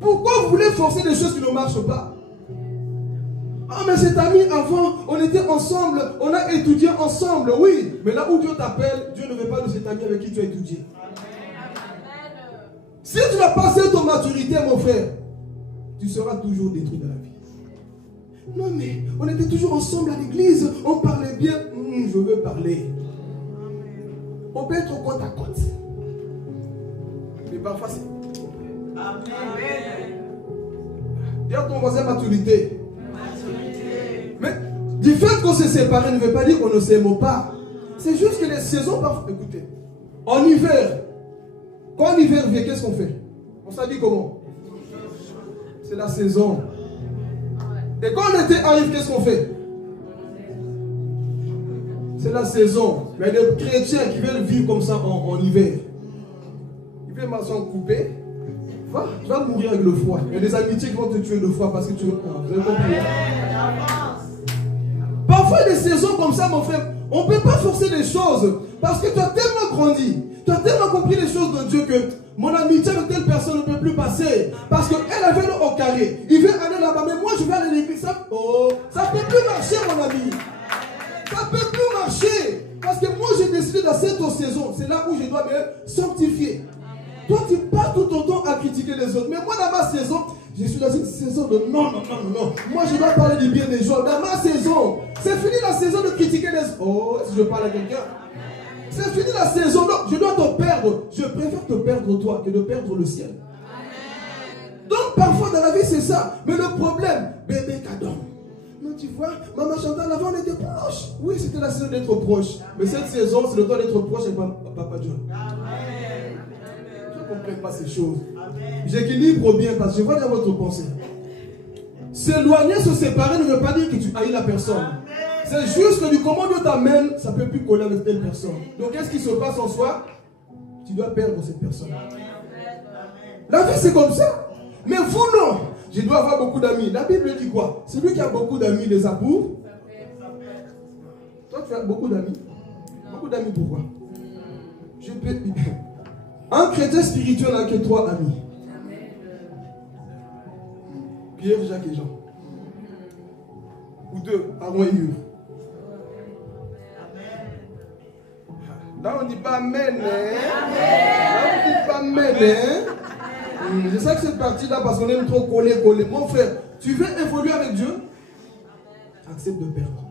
Pourquoi vous voulez forcer des choses qui ne marchent pas? Ah, mais cet ami, avant, on était ensemble, on a étudié ensemble, oui. Mais là où Dieu t'appelle, Dieu ne veut pas de cet ami avec qui tu as étudié. Si tu n'as pas passé ton maturité, mon frère, tu seras toujours détruit dans la vie. Non, mais on était toujours ensemble à l'église, on parlait bien. Je veux parler. On peut être côte à côte. Mais parfois, c'est. Amen. Dis à ton voisin maturité. Mais du fait qu'on s'est séparés ne veut pas dire qu'on ne s'aime pas. C'est juste que les saisons parfois. Écoutez, en hiver, quand l'hiver vient, qu'est-ce qu'on fait? On s'habille comment? C'est la saison. Et quand l'été arrive, qu'est-ce qu'on fait? C'est la saison. Mais il y a des chrétiens qui veulent vivre comme ça en hiver. Ils veulent m'en couper. Tu vas mourir avec le froid. Il y a des amitiés qui vont te tuer de froid parce que tu... Vous avez compris? Parfois, il y a des saisons comme ça, mon frère. On ne peut pas forcer les choses. Parce que tu as tellement grandi. Tu as tellement compris les choses de Dieu que mon amitié avec telle personne ne peut plus passer. Parce qu'elle avait le au carré. Il veut aller là-bas. Mais moi, je vais aller à l'église. Ça ne peut plus marcher, mon ami. Ça ne peut plus marcher. Parce que moi, j'ai décidé dans cette saison. C'est là où je dois me sanctifier. Toi, tu pars tout ton temps à critiquer les autres. Mais moi, dans ma saison, je suis dans une saison de non. Moi, je dois parler du bien des gens. Dans ma saison, c'est fini la saison de critiquer les autres. Oh, si je parle à quelqu'un. C'est fini la saison. Non, je dois te perdre. Je préfère te perdre toi que de perdre le ciel. Donc, parfois, dans la vie, c'est ça. Mais le problème, bébé cadon. Non, tu vois, Maman Chantal, avant, on était proches. Oui, c'était la saison d'être proche. Mais cette saison, c'est le temps d'être proche avec Papa John. Je ne comprends pas ces choses. J'équilibre bien parce que je vois dans votre pensée. S'éloigner, se séparer ne veut pas dire que tu haïs la personne. C'est juste que du comment Dieu t'amène, ça ne peut plus coller avec telle personne. Donc, qu'est-ce qui se passe en soi? Tu dois perdre cette personne. La vie, c'est comme ça. Mais vous, non. Je dois avoir beaucoup d'amis. La Bible dit quoi? Celui qui a beaucoup d'amis les approuve. Toi, tu as beaucoup d'amis. Beaucoup d'amis, pourquoi? Je peux... Un chrétien spirituel n'a que 3 amis. Pierre, Jacques et Jean. Ou 2, Aaron et Hur. Là, on ne dit pas amen. Là, on ne dit pas amen. Je sais que cette partie-là, parce qu'on aime trop coller. Mon frère, tu veux évoluer avec Dieu? Accepte de perdre.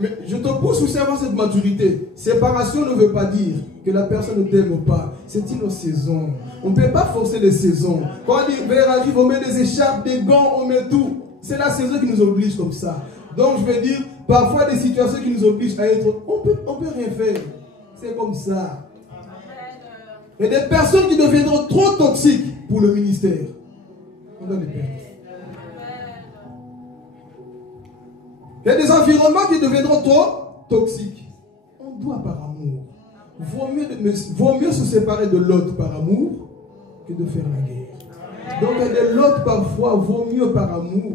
Mais je te pousse aussi à avoir cette maturité. Séparation ne veut pas dire que la personne ne t'aime pas. C'est une saison. On ne peut pas forcer les saisons. Quand l'hiver arrive, on met des écharpes, des gants, on met tout. C'est la saison qui nous oblige comme ça. Donc je veux dire, parfois des situations qui nous obligent à être... On peut rien faire. C'est comme ça. Il y a des personnes qui deviendront trop toxiques pour le ministère. On doit les perdre. Il y a des environnements qui deviendront trop toxiques. On doit par amour. Vaut mieux se séparer de l'autre par amour que de faire la guerre. Donc il y a des l'autre parfois, vaut mieux par amour.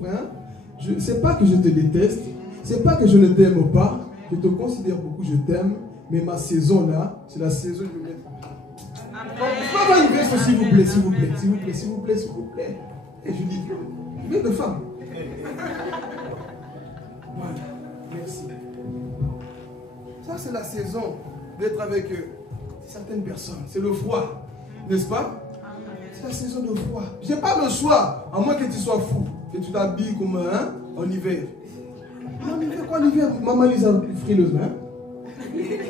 Ce n'est pas que je te déteste. Ce n'est pas que je ne t'aime pas. Je te considère beaucoup, je t'aime. Mais ma saison là, c'est la saison de mettre. Donc, pas une veste, s'il vous plaît, s'il vous plaît, s'il vous plaît, s'il vous plaît, s'il vous plaît. Et je dis, je viens de femme. Voilà, merci. Ça, c'est la saison d'être avec certaines personnes. C'est le froid, n'est-ce pas? C'est la saison de froid. Je n'ai pas le choix, à moins que tu sois fou, que tu t'habilles comme en hiver. En hiver, quoi l'hiver? Maman Lisa frileuse, hein?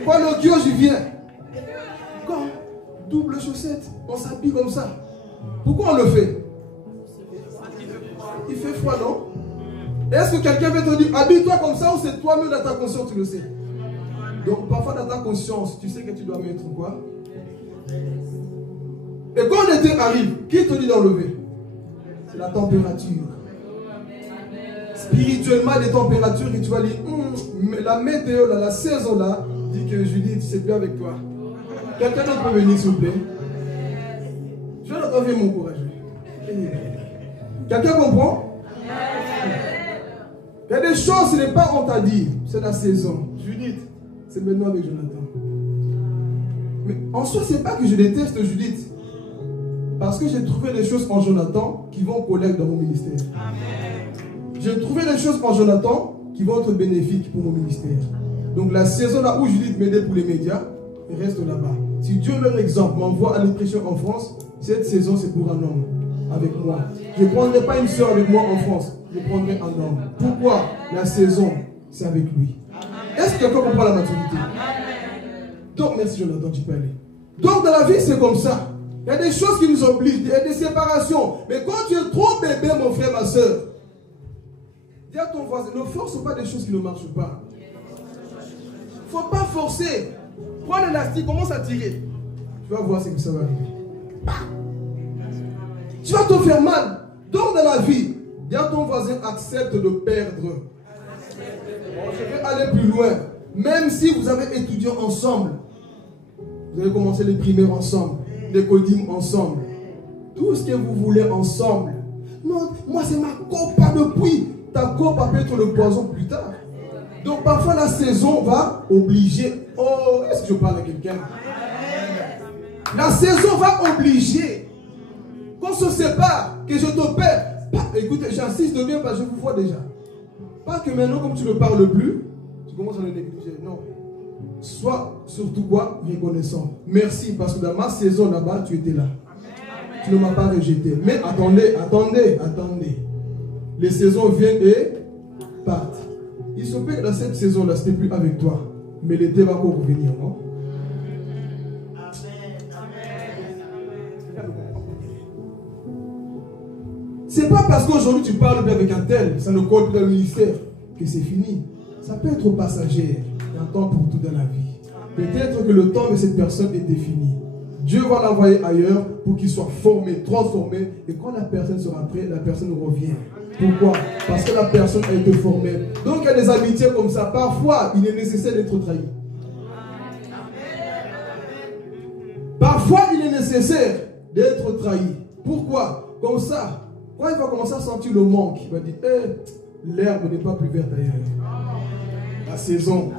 Quoi le Dieu, je viens. Quand double chaussette, on s'habille comme ça. Pourquoi on le fait? Il fait froid, non? Est-ce que quelqu'un veut te dire, habille-toi comme ça, ou c'est toi-même dans ta conscience, tu le sais? Donc parfois dans ta conscience, tu sais que tu dois mettre quoi? Et quand l'été arrive, qui te dit d'enlever? C'est la température. Spirituellement, les températures, et tu vas dire, la météo, là, la saison là, dit que Judith, c'est plus avec toi. Quelqu'un d'autre peut venir, s'il vous plaît? Je vais retrouver mon courage. Quelqu'un comprend? Il y a des choses, ce n'est pas on t'a dit, c'est la saison. Judith, c'est maintenant avec Jonathan. Mais en soi, ce n'est pas que je déteste Judith. Parce que j'ai trouvé des choses en Jonathan qui vont coller dans mon ministère. J'ai trouvé des choses en Jonathan qui vont être bénéfiques pour mon ministère. Donc la saison là où Judith m'aidait pour les médias, reste là-bas. Si Dieu, leur exemple, m'envoie à l'impression en France, cette saison c'est pour un homme avec moi. Je ne prendrai pas une soeur avec moi en France, je prendrai un homme. Pourquoi? La saison, c'est avec lui. Est-ce que quelqu'un comprend la maturité? Donc, merci Jonathan, tu peux aller. Donc dans la vie c'est comme ça. Il y a des choses qui nous obligent, il y a des séparations. Mais quand tu es trop bébé, mon frère, ma soeur, dis à ton voisin, ne force pas des choses qui ne marchent pas. Il ne faut pas forcer. Prends l'élastique, commence à tirer. Tu vas voir ce que ça va arriver. Tu vas te faire mal. Donc dans la vie, dis à ton voisin, accepte de perdre. Bon, je vais aller plus loin. Même si vous avez étudié ensemble, vous allez commencer les primaires ensemble, les codimes ensemble, tout ce que vous voulez ensemble. Non, moi c'est ma copa depuis. Ta copa peut être le poison plus tard. Donc parfois la saison va obliger. Oh, est-ce que je parle à quelqu'un? La saison va obliger qu'on se sépare, que je te perds. Écoutez, j'insiste bien parce que je vous vois déjà. Pas que maintenant, comme tu ne parles plus, tu commences à le négliger. Non. Sois surtout quoi? Reconnaissant. Merci parce que dans ma saison là-bas, tu étais là. Tu ne m'as pas rejeté. Mais attendez. Les saisons viennent et partent. Il se peut que dans cette saison-là, ce n'est plus avec toi. Mais l'été va encore revenir, non? C'est pas parce qu'aujourd'hui tu parles bien avec un tel, ça ne compte plus dans le ministère, que c'est fini. Ça peut être passager. Il y a un temps pour tout dans la vie. Peut-être que le temps de cette personne était fini. Dieu va l'envoyer ailleurs pour qu'il soit formé, transformé. Et quand la personne sera prête, la personne revient. Pourquoi? Parce que la personne a été formée. Donc il y a des amitiés comme ça. Parfois, il est nécessaire d'être trahi. Parfois, il est nécessaire d'être trahi. Pourquoi? Comme ça, quand il va commencer à sentir le manque, il va dire, l'herbe n'est pas plus verte ailleurs. La saison.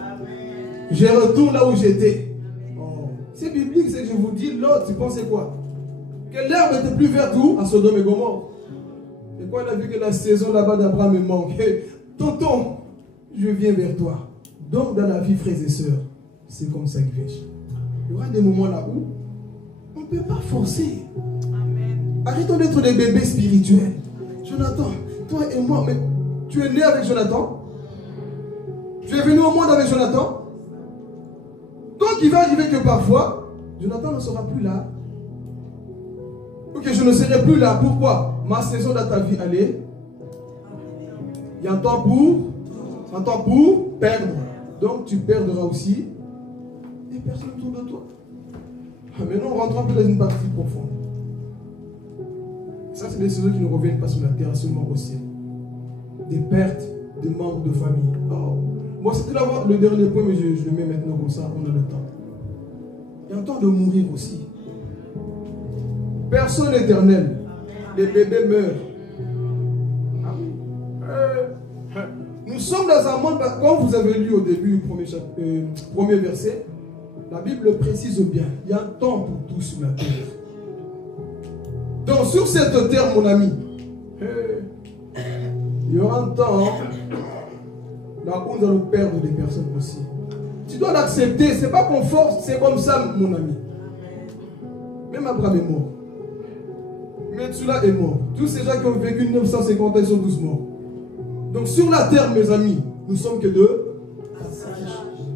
Je retourne là où j'étais. Oh. C'est biblique, c'est que je vous dis, l'autre, tu pensais quoi? Que l'herbe était plus verte où? À Sodome et Gomorrhe. Et quand il a vu que la saison là-bas d'Abraham me manque, tonton, je viens vers toi. Donc dans la vie, frères et sœurs, c'est comme ça qu'il fait. Il y aura des moments là où on ne peut pas forcer. Amen. Arrêtons d'être des bébés spirituels. Jonathan, toi et moi, mais tu es né avec Jonathan? Tu es venu au monde avec Jonathan? Donc il va arriver que parfois, Jonathan ne sera plus là. Ou que je ne serai plus là. Pourquoi? Ma saison dans ta vie, allez. Il y a un temps pour perdre. Donc tu perdras aussi. Et personne autour de toi. Maintenant, on rentre un peu dans une partie profonde. Ça, c'est des saisons qui ne reviennent pas sur la terre, seulement au ciel. Des pertes de membres de famille. Oh. Moi, c'était le dernier point, mais je le mets maintenant comme ça, on a le temps. Il y a un temps de mourir aussi. Personne éternel. Les bébés meurent. Ah oui. Nous sommes dans un monde, comme vous avez lu au début, premier verset, la Bible précise bien, il y a un temps pour tout sur la terre. Donc sur cette terre, mon ami, il y aura un temps là où nous allons perdre des personnes aussi. Tu dois l'accepter, c'est pas qu'on force, c'est comme ça, mon ami. Même Abraham est mort. Metsula est mort. Tous ces gens qui ont vécu 950 ans, ils sont tous morts. Donc sur la terre, mes amis, nous sommes que deux.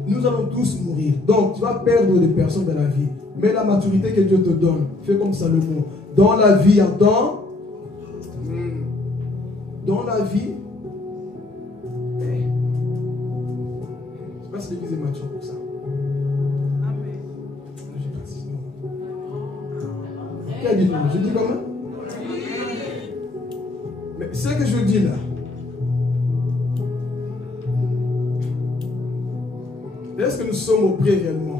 Nous allons tous mourir. Donc tu vas perdre des personnes dans la vie. Mais la maturité que Dieu te donne, fais comme ça le mot. Dans la vie, dans la vie, je ne sais pas si l'église est mature pour ça. Amen. Qui a dit non? Je dis quand même. Mais ce que je dis là, est-ce que nous sommes au près réellement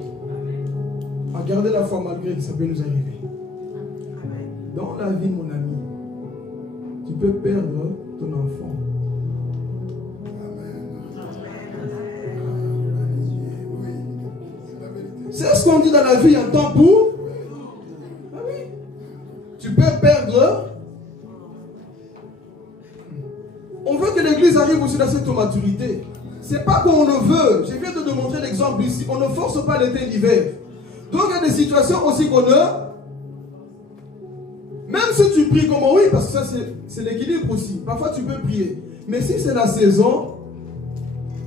à garder la foi malgré que ça peut nous arriver? Dans la vie, mon ami, tu peux perdre ton enfant. C'est ce qu'on dit dans la vie, un temps pour. Ah oui. Tu peux perdre. On veut que l'église maturité. C'est pas qu'on le veut. Je viens de te montrer l'exemple ici. On ne force pas l'été et l'hiver. Donc il y a des situations aussi qu'on ne... Même si tu pries comme oui, parce que ça c'est l'équilibre aussi. Parfois tu peux prier. Mais si c'est la saison,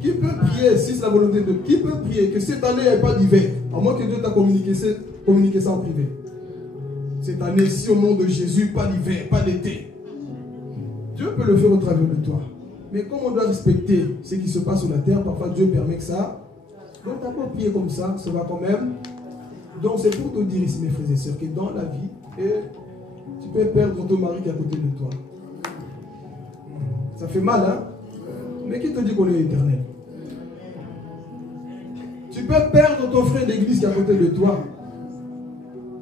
qui peut prier, si c'est la volonté de Dieu, qui peut prier que cette année il n'y ait pas d'hiver, à moins que Dieu t'a communiqué ça en privé. Cette année-ci, au nom de Jésus, pas d'hiver, pas d'été. Dieu peut le faire au travers de toi. Mais comme on doit respecter ce qui se passe sur la terre, parfois Dieu permet que ça. Donc t'as pas prié comme ça va quand même. Donc c'est pour te dire ici, mes frères et sœurs, que dans la vie, tu peux perdre ton mari qui est à côté de toi. Ça fait mal, hein? Mais qui te dit qu'on est éternel? Tu peux perdre ton frère d'église qui est à côté de toi.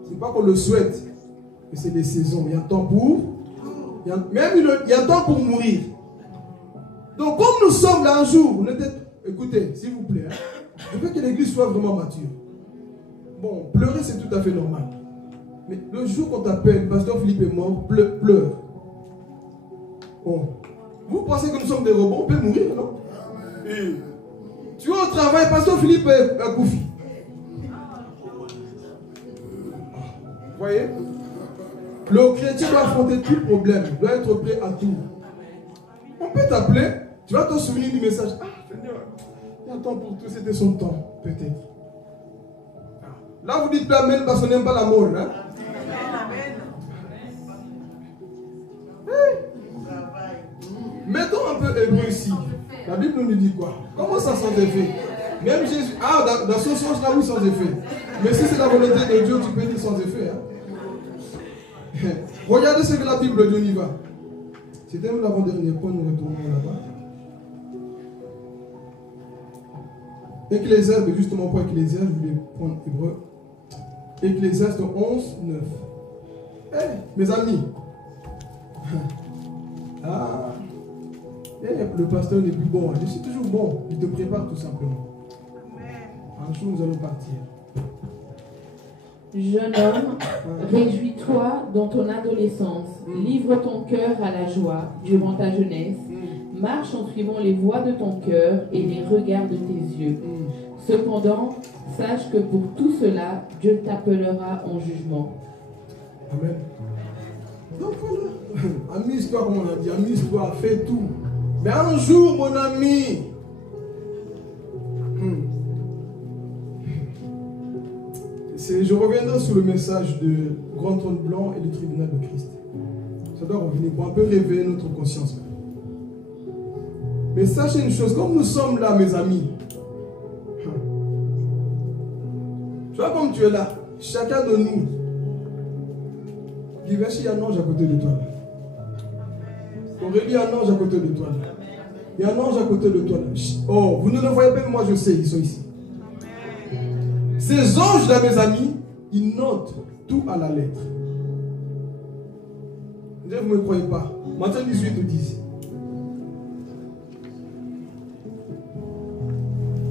C'est pas qu'on le souhaite, mais c'est des saisons. Il y a un temps pour... il y a un temps pour mourir. Donc comme nous sommes là un jour, écoutez, s'il vous plaît, hein, je veux que l'église soit vraiment mature. Bon, pleurer c'est tout à fait normal. Mais le jour qu'on t'appelle, Pasteur Philippe est mort, pleure. Bon. Vous pensez que nous sommes des robots, on peut mourir, non? Tu es au travail, Pasteur Philippe est Koufi. Vous voyez? Le chrétien doit affronter tout problème, doit être prêt à tout. On peut t'appeler, tu vas te souvenir du message. Ah, Seigneur, il y a un temps pour tout, c'était son temps, peut-être. Là, vous dites Amen parce qu'on n'aime pas la mort. Hein? Mettons un peu hébreu ici. La Bible nous dit quoi? Comment ça sans effet? Même Jésus. Ah, dans ce sens-là, oui, sans effet. Mais si c'est la volonté de Dieu, tu peux dire sans effet. Hein? Regardez ce que la Bible dit, on y va. C'était même l'avant-dernier point, nous retournons là-bas. Ecclésiaste, justement pour Ecclésiaste, je voulais prendre hébreu. Ecclésiaste 11, 9. Mes amis. Ah. Le pasteur n'est plus bon. Je suis toujours bon. Il te prépare tout simplement. Un jour, nous allons partir. Jeune homme, réjouis-toi dans ton adolescence. Livre ton cœur à la joie durant ta jeunesse. Marche en suivant les voies de ton cœur et les regards de tes yeux. Cependant, sache que pour tout cela, Dieu t'appellera en jugement. Amen. Donc voilà. Amuse-toi, comme on a dit. Amuse-toi, fais tout. Mais un jour, mon ami, je reviendrai sur le message de Grand Trône Blanc et le tribunal de Christ. Ça doit revenir pour un peu réveiller notre conscience. Mais sachez une chose, comme nous sommes là, mes amis, tu vois comme tu es là, chacun de nous, il y a un ange à côté de toi. Aurélie, il y a un ange à côté de toi. Il y a un ange à côté de toi. Oh, vous ne le voyez pas, mais moi je sais, ils sont ici. Ces anges-là, mes amis, ils notent tout à la lettre. Vous ne me croyez pas. Matthieu 18 ou 10.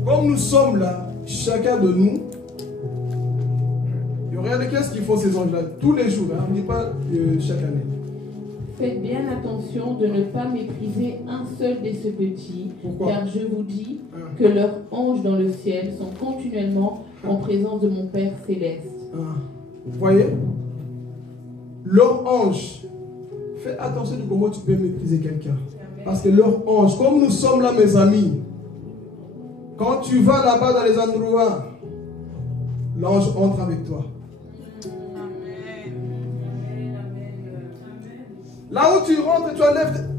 Comme nous sommes là, chacun de nous, regardez qu'est-ce qu'ils font ces anges-là tous les jours, hein, on ne dit pas chaque année. Faites bien attention de ne pas mépriser un seul de ces petits. Pourquoi? Car je vous dis que leurs anges dans le ciel sont continuellement en présence de mon Père céleste. Vous voyez? Leurs anges. Fais attention de comment tu peux mépriser quelqu'un. Parce que leurs anges, comme nous sommes là, mes amis, quand tu vas là-bas dans les endroits, l'ange entre avec toi. Là où tu rentres, tu enlèves.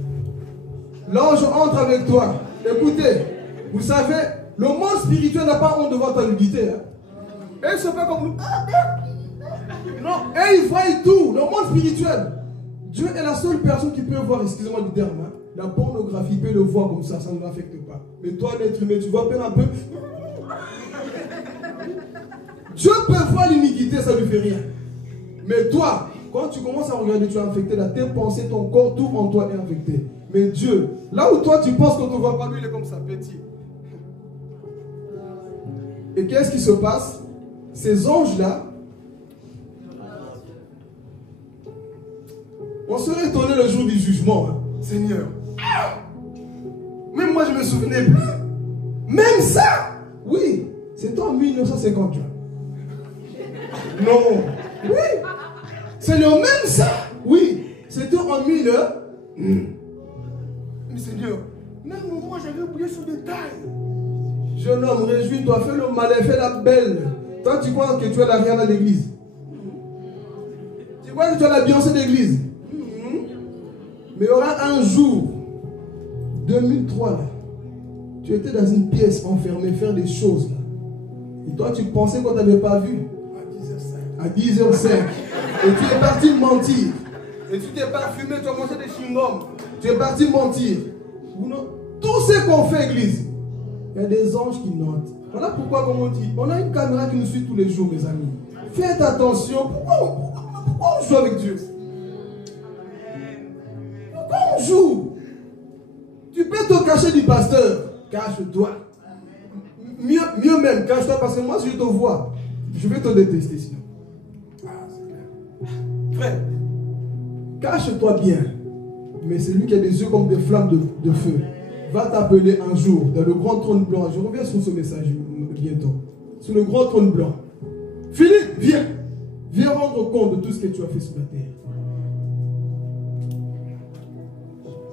L'ange entre avec toi. Écoutez, vous savez, le monde spirituel n'a pas honte de voir ta nudité. Hein. Et ils ne sont pas comme nous. Non, et ils voient tout. Le monde spirituel. Dieu est la seule personne qui peut voir, excusez-moi du terme, hein, la pornographie, peut le voir comme ça ne l'affecte pas. Mais toi, l'être humain, tu vois un peu. Dieu peut voir l'iniquité, ça ne lui fait rien. Mais toi, quand tu commences à regarder, tu es infecté là, tes pensées, ton corps, tout en toi est infecté. Mais Dieu, là où toi tu penses qu'on ne te voit pas, lui il est comme ça, petit. Et qu'est-ce qui se passe? Ces anges-là, on serait étonné le jour du jugement, hein. Seigneur. Même moi je me souvenais plus. Même ça, oui, c'était en 1950. Non, oui, c'est le même ça, oui, c'était en 1000. Mais Seigneur, même moi j'avais oublié ce détail. Jeune homme, réjouis-toi, fais le malin, fais la belle. Toi, tu crois que tu es la Rihanna d'église? Tu crois que tu es la Beyoncé d'église? Mais il y aura un jour, 2003, là, tu étais dans une pièce enfermée, faire des choses. Là. Et toi, tu pensais qu'on ne t'avait pas vu. À 10h05. Et tu es parti mentir. Et tu t'es parfumé, tu as mangé des chewing-gums. Tu es parti mentir. Tout ce qu'on fait, église, il y a des anges qui notent. Voilà pourquoi, comme on dit, on a une caméra qui nous suit tous les jours, mes amis. Faites attention. Pourquoi on joue avec Dieu? Pourquoi on joue? Tu peux te cacher du pasteur. Cache-toi. Mieux même, cache-toi, parce que moi, si je te vois, je vais te détester sinon. Frère, cache-toi bien. Mais celui qui a des yeux comme des flammes de feu va t'appeler un jour dans le grand trône blanc. Je reviens sur ce message bientôt. Sur le grand trône blanc. Philippe, viens. Viens rendre compte de tout ce que tu as fait sur la terre.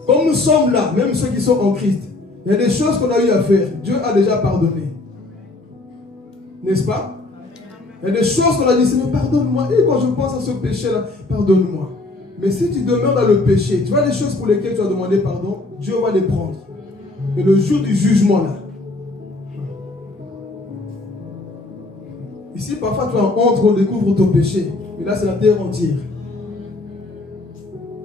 Comme nous sommes là, même ceux qui sont en Christ, il y a des choses qu'on a eu à faire. Dieu a déjà pardonné. N'est-ce pas? Il y a des choses qu'on a dit, Seigneur, pardonne-moi. Et quand je pense à ce péché-là, pardonne-moi. Mais si tu demeures dans le péché, tu vois les choses pour lesquelles tu as demandé pardon, Dieu va les prendre. Et le jour du jugement, là, ici, parfois, tu as honte qu'on découvre ton péché. Mais là, c'est la terre entière.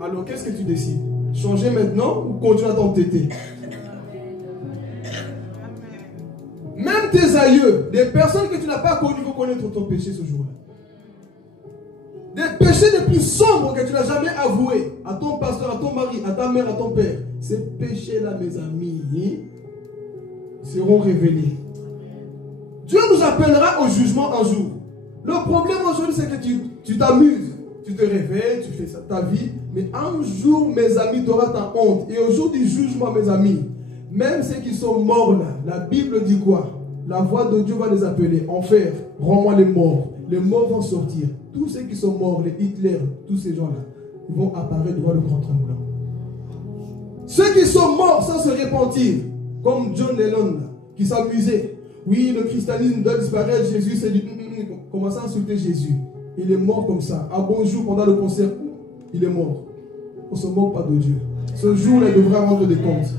Alors, qu'est-ce que tu décides? Changer maintenant ou continuer à t'entêter? Même tes aïeux, des personnes que tu n'as pas connues, vont connaître ton péché ce jour-là. Des péchés les plus sombres que tu n'as jamais avoués à ton pasteur, à ton mari, à ta mère, à ton père. Ces péchés-là, mes amis, seront révélés. Dieu nous appellera au jugement un jour. Le problème aujourd'hui, c'est que tu t'amuses. Tu te réveilles, tu fais ça, ta vie. Mais un jour, mes amis, tu auras ta honte. Et au jour du jugement, mes amis, même ceux qui sont morts là, la Bible dit quoi? La voix de Dieu va les appeler. Enfer, rends-moi les morts. Les morts vont sortir. Tous ceux qui sont morts, les Hitler, tous ces gens-là, ils vont apparaître devant le grand trône blanc. Ceux qui sont morts sans se repentir, comme John Lennon, là, qui s'amusait. Oui, le christianisme doit disparaître. Jésus s'est dit, commence à insulter Jésus. Il est mort comme ça. À bonjour, pendant le concert, il est mort. On ne se moque pas de Dieu. Ce jour-là, il devra rendre des comptes.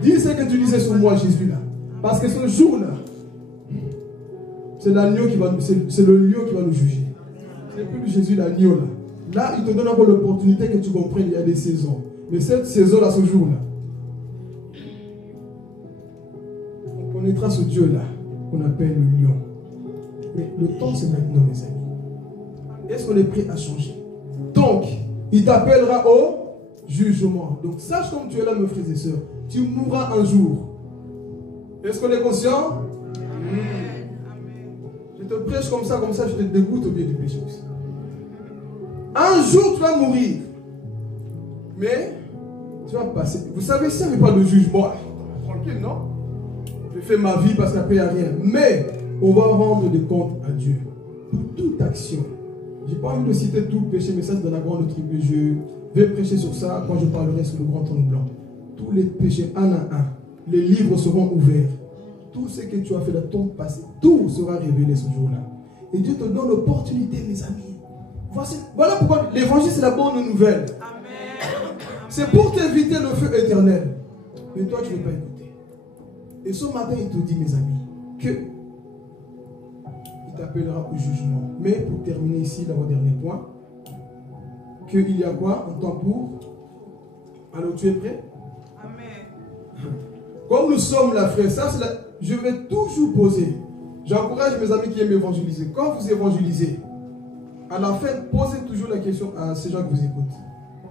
Dis ce que tu disais sur moi, Jésus, là. Parce que ce jour-là, c'est l'agneau qui va nous, c'est le lion qui va nous juger. C'est plus Jésus l'agneau là. Là, il te donne encore l'opportunité que tu comprennes, il y a des saisons. Mais cette saison-là, ce jour-là, on connaîtra ce Dieu-là qu'on appelle le lion. Mais le temps, c'est maintenant, mes amis. Est-ce qu'on est prêt à changer? Donc, il t'appellera au jugement. Donc, sache comme tu es là, mes frères et sœurs, tu mourras un jour. Est-ce qu'on est conscient? Je te prêche comme ça, je te dégoûte au bien du péché aussi. Un jour, tu vas mourir. Mais, tu vas passer. Vous savez, ça n'est pas le jugement. Tranquille, non? Je fais ma vie parce qu'après, il n'y a rien. Mais, on va rendre des comptes à Dieu. Pour toute action. Je n'ai pas envie de citer tout le péché, mais ça, c'est dans la grande tribu. Je vais prêcher sur ça quand je parlerai sur le grand trône blanc. Tous les péchés, un à un. Les livres seront ouverts. Tout ce que tu as fait dans ton passé, tout sera révélé ce jour-là. Et Dieu te donne l'opportunité, mes amis. Voilà pourquoi l'évangile, c'est la bonne nouvelle. C'est pour t'éviter le feu éternel. Mais toi, tu ne veux pas écouter. Et ce matin, il te dit, mes amis, que il t'appellera au jugement. Mais pour terminer ici, dans mon dernier point, qu'il y a quoi? Un temps pour. Alors, tu es prêt? Amen. Comme nous sommes là, frère, ça c'est la... Je vais toujours poser. J'encourage mes amis qui aiment évangéliser. Quand vous évangélisez, à la fin, posez toujours la question à ces gens que vous écoutent.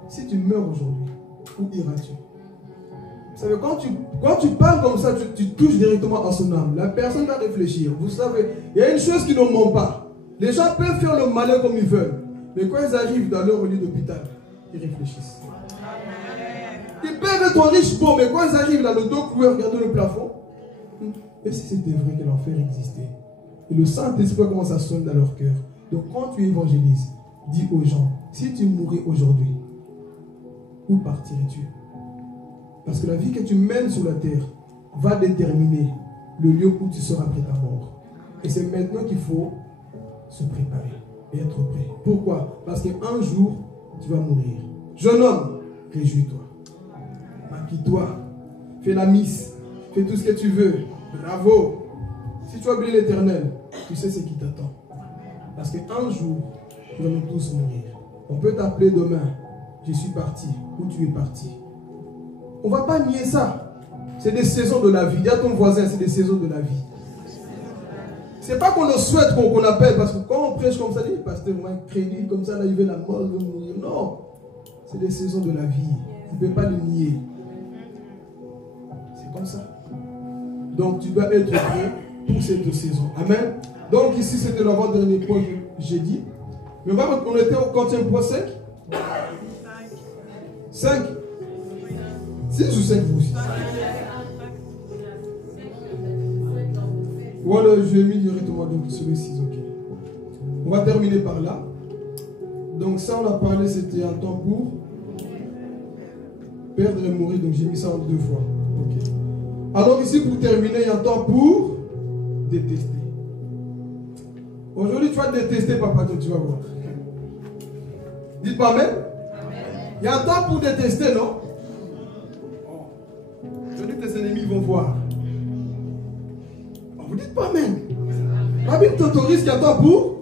Si tu meurs aujourd'hui, où iras-tu? Vous savez, quand tu parles comme ça, tu touches directement à son âme. La personne va réfléchir. Vous savez, il y a une chose qui ne ment pas. Les gens peuvent faire le malin comme ils veulent. Mais quand ils arrivent dans leur lit d'hôpital, ils réfléchissent. Ils peuvent peuvent être riches, bon, mais quand ils arrivent là, le dos cloué, regardez le plafond. Et si c'était vrai que l'enfer existait? Et le Saint-Esprit commence à sonner dans leur cœur. Donc quand tu évangélises, dis aux gens, si tu mourais aujourd'hui, où partirais-tu? Parce que la vie que tu mènes sur la terre va déterminer le lieu où tu seras après ta mort. Et c'est maintenant qu'il faut se préparer et être prêt. Pourquoi? Parce qu'un jour, tu vas mourir. Jeune homme, réjouis-toi. Maquille-toi. Fais la miss. Fais tout ce que tu veux. Bravo. Si tu as oublié l'Éternel, tu sais ce qui t'attend. Parce qu'un jour, nous allons tous mourir. On peut t'appeler demain. Je suis parti. Ou tu es parti. On ne va pas nier ça. C'est des saisons de la vie. Dis à ton voisin, c'est des saisons de la vie. C'est pas qu'on le souhaite qu'on appelle, parce que quand on prêche comme ça, dit pasteur, moi, crédit, comme ça, là, il veut la mort, il veut mourir. Non. C'est des saisons de la vie. Tu ne peux pas le nier. C'est comme ça. Donc, tu dois être prêt pour cette saison. Amen. Donc, ici, c'était l'avant-dernier point que j'ai dit. Mais on était au quatrième point 5. 5. 6 ou 5 vous aussi? Voilà, je vais mis directement donc sur les 6, ok. On va terminer par là. Donc ça, on a parlé, c'était un temps pour perdre et mourir. Donc j'ai mis ça en 2 fois. Ok. Alors ici, pour terminer, il y a un temps pour détester. Aujourd'hui, tu vas détester papa, tu vas voir. Dites pas amen. Il y a un temps pour détester, non? Aujourd'hui, tes ennemis vont voir. Vous dites pas amen. La Bible t'autorise qu'il y a un temps pour.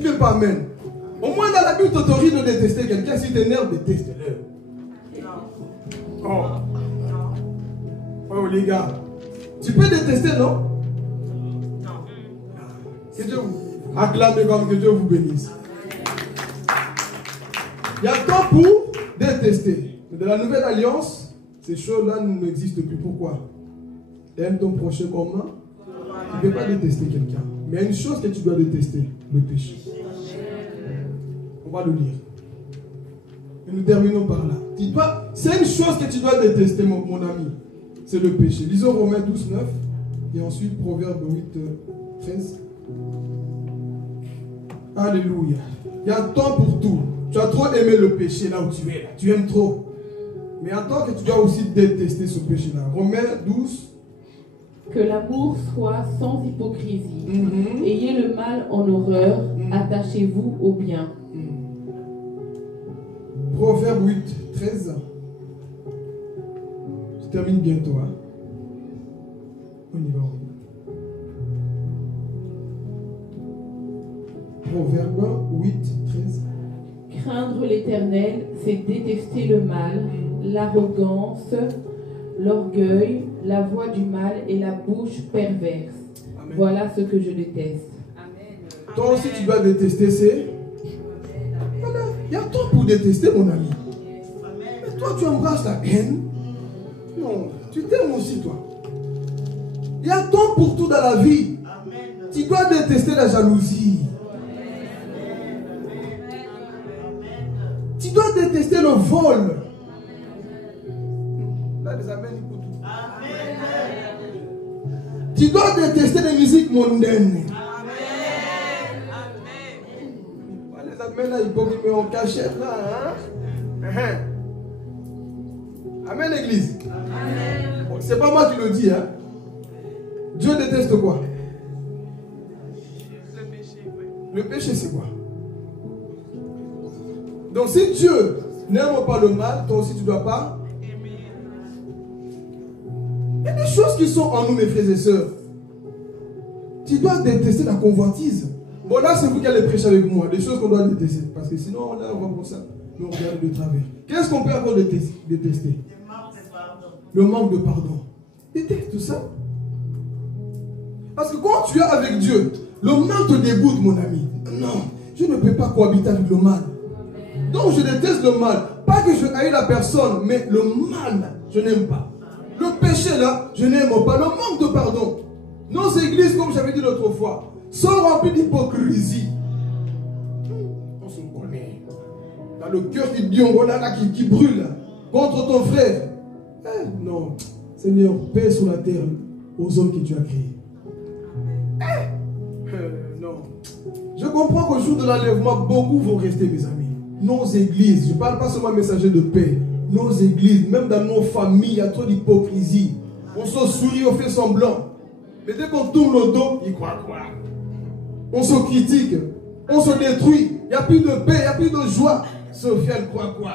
Dites pas amen. Au moins dans la Bible t'autorise de détester quelqu'un. Si t'énerve, déteste-le. Oh les gars. Tu peux détester, non? Que Dieu vous acclame comme que Dieu vous bénisse. Il y a un temps pour détester. Mais de la nouvelle alliance, ces choses-là n'existent plus. Pourquoi? Aime ton prochain comme tu ne peux pas détester quelqu'un. Mais il y a une chose que tu dois détester, le péché. On va le lire. Et nous terminons par là. C'est une chose que tu dois détester, mon ami. C'est le péché. Lisons Romains 12, 9. Et ensuite Proverbe 8, 13. Alléluia. Il y a un temps pour tout. Tu as trop aimé le péché là où tu es. Là. Tu aimes trop. Mais en tant que tu dois aussi détester ce péché-là. Romains 12. Que l'amour soit sans hypocrisie. Ayez le mal en horreur. Attachez-vous au bien. Proverbe 8, 13. Je termine bientôt. Hein. On y va. Proverbe 8, 13. Craindre l'Éternel, c'est détester le mal, l'arrogance, l'orgueil, la voix du mal et la bouche perverse. Amen. Voilà ce que je déteste. Amen. Toi aussi tu dois détester, c'est... Voilà. Il y a temps pour détester, mon ami. Mais toi tu embrasses la haine. Non, tu t'aimes aussi toi. Il y a temps pour tout dans la vie. Tu dois détester la jalousie. Tu dois détester le vol. Là, les amens, écoute. Tu dois détester les musiques mondaines. Les amens, là, ils peuvent me en cachette, là. Hein? Amen, l'église. Bon, c'est pas moi qui le dis. Hein? Dieu déteste quoi? Le péché, c'est quoi? Donc si Dieu n'aime pas le mal, toi aussi tu ne dois pas aimer. Il y a des choses qui sont en nous, mes frères et sœurs. Tu dois détester la convoitise. Bon là c'est vous qui allez prêcher avec moi. Des choses qu'on doit détester. Parce que sinon là on va pour ça. Nous on regarde de travers. Qu'est-ce qu'on peut encore détester? Le manque de pardon. Déteste tout ça. Parce que quand tu es avec Dieu, le mal te dégoûte, mon ami. Non, je ne peux pas cohabiter avec le mal. Donc je déteste le mal. Pas que je haïs la personne, mais le mal, je n'aime pas. Le péché là, je n'aime pas. Le manque de pardon. Nos églises, comme j'avais dit l'autre fois, sont remplies d'hypocrisie. On se connaît. Le cœur qui diongola là, qui brûle contre ton frère. Non. Seigneur, paix sur la terre aux hommes que tu as créés. Non. Je comprends qu'au jour de l'enlèvement, beaucoup vont rester, mes amis. Nos églises, je ne parle pas seulement messager de paix. Nos églises, même dans nos familles, il y a trop d'hypocrisie. On se sourit, on fait semblant. Mais dès qu'on tourne le dos, il croit quoi? On se critique, on se détruit. Il n'y a plus de paix, il n'y a plus de joie. Sophia, elle croit quoi?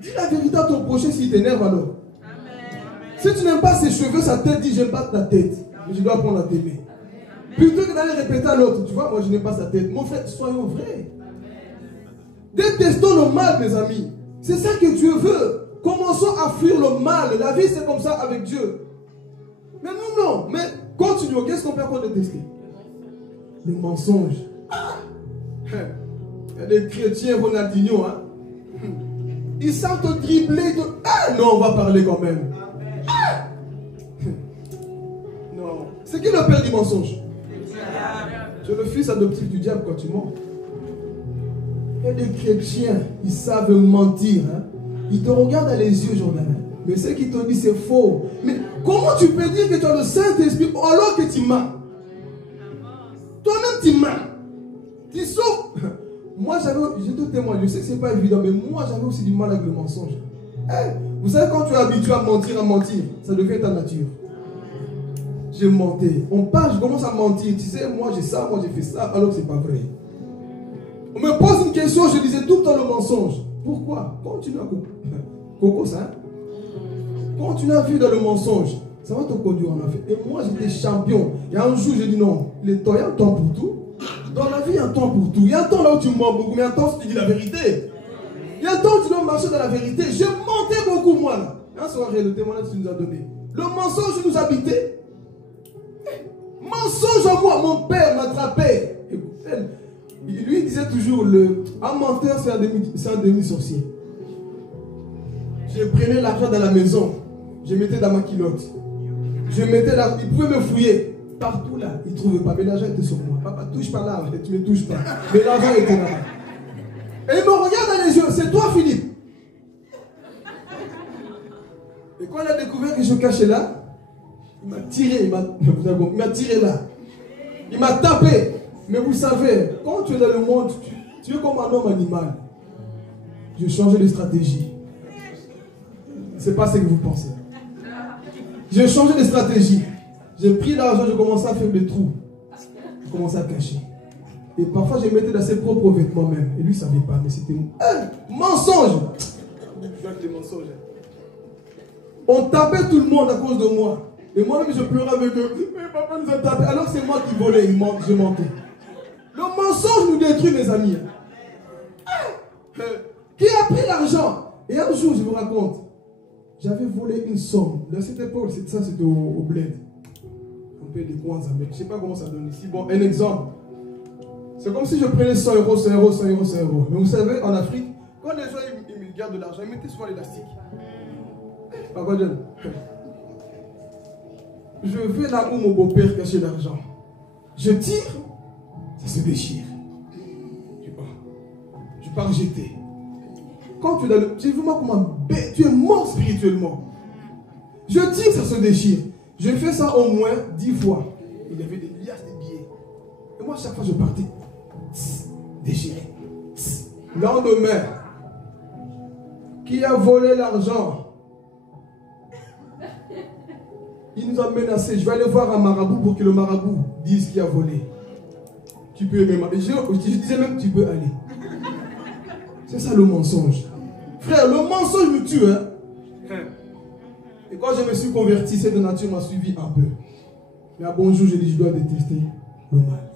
Dis la vérité à ton prochain s'il t'énerve alors. Si tu n'aimes pas ses cheveux, sa tête, dis j'aime pas ta tête. Mais je dois apprendre à t'aimer. Plutôt que d'aller répéter à l'autre, tu vois, moi je n'aime pas sa tête. Mon frère, soyons vrais. Détestons le mal, mes amis. C'est ça que Dieu veut. Commençons à fuir le mal. La vie, c'est comme ça avec Dieu. Mais nous, non. Mais continuons. Qu'est-ce qu'on peut encore détester? Le mensonge. Il y a des chrétiens Ronaldinho, hein. Ils savent te dribbler. Non, on va parler quand même. Non. C'est qui le père du mensonge? Tu es le fils adoptif du diable quand tu mens. Il y a des chrétiens, ils savent mentir. Hein? Ils te regardent dans les yeux, Jordan. Mais ce qu'ils te disent, c'est faux. Mais comment tu peux dire que tu as le Saint-Esprit alors que tu mens? Toi-même, tu mens. Tu sauves. Moi, je te témoigne, je sais que ce n'est pas évident, mais moi, j'avais aussi du mal avec le mensonge. Vous savez, quand tu es habitué à mentir, ça devient ta nature. Je mentais. Je commence à mentir. Tu sais, moi j'ai ça, moi j'ai fait ça, alors que ce n'est pas vrai. On me pose une question, je disais tout le temps le mensonge. Pourquoi? Continue à Coco, ça. Continue à vivre dans le mensonge. Ça va te conduire en affaire. Et moi j'étais champion. Il y a un jour, j'ai dit non, il y a un temps pour tout. Dans la vie, il y a un temps pour tout. Il y a un temps là où tu mens beaucoup, mais il y a un temps où tu dis la vérité. Il y a un temps où tu dois marcher dans la vérité. Je mentais beaucoup, moi là. Un soir, le témoignage que tu nous as donné. Le mensonge nous habitait. Mensonge en moi, mon père m'attrapait. Lui il disait toujours, un menteur c'est un demi-sorcier. Je prenais l'argent dans la maison, je mettais dans ma culotte. Je mettais là, il pouvait me fouiller. Partout là, il ne trouvait pas, mais l'argent était sur moi. Papa, touche pas là, tu ne me touches pas. Mais l'argent était là. Et il me regarde dans les yeux, c'est toi Philippe. Et quand il a découvert que je cachais là, il m'a tiré, il m'a tiré là. Il m'a tapé. Mais vous savez, quand tu es dans le monde, tu es comme un homme animal. Je changeais de stratégie. Ce n'est pas ce que vous pensez. J'ai changé de stratégie. J'ai pris l'argent, je commençais à faire des trous. Je commençais à cacher. Et parfois, je mettais dans ses propres vêtements même. Et lui, il ne savait pas, mais c'était mensonge. Des mensonges. On tapait tout le monde à cause de moi. Et moi-même, je pleurais avec eux. Mais papa nous a tapé. Alors que c'est moi qui volais, je mentais. Le mensonge nous détruit, mes amis. Qui a pris l'argent? Et un jour, je vous raconte, j'avais volé une somme. Dans cette époque, c'était au bled. On paye des coins, mais je ne sais pas comment ça donne ici. Bon, un exemple. C'est comme si je prenais 100 euros, 100 euros, 100 euros, 100 euros. Mais vous savez, en Afrique, quand les gens ils me gardent de l'argent, ils mettaient souvent l'élastique. Papa John. Je vais là où mon beau-père cachait l'argent. Je tire, ça se déchire. Je pars jeter. Quand tu es dans le... Tu vois comment tu es mort spirituellement. Je tire, ça se déchire. Je fais ça au moins 10 fois. Il y avait des liasses de billets. Et moi, chaque fois, je partais. Déchiré. Lendemain, qui a volé l'argent? Il nous a menacés. Je vais aller voir un marabout pour que le marabout dise qui a volé. Tu peux aimer. Je disais même tu peux aller. C'est ça le mensonge. Frère, le mensonge me tue. Hein? Et quand je me suis converti, cette nature m'a suivi un peu. Mais à bonjour, j'ai dit je dois détester le mal.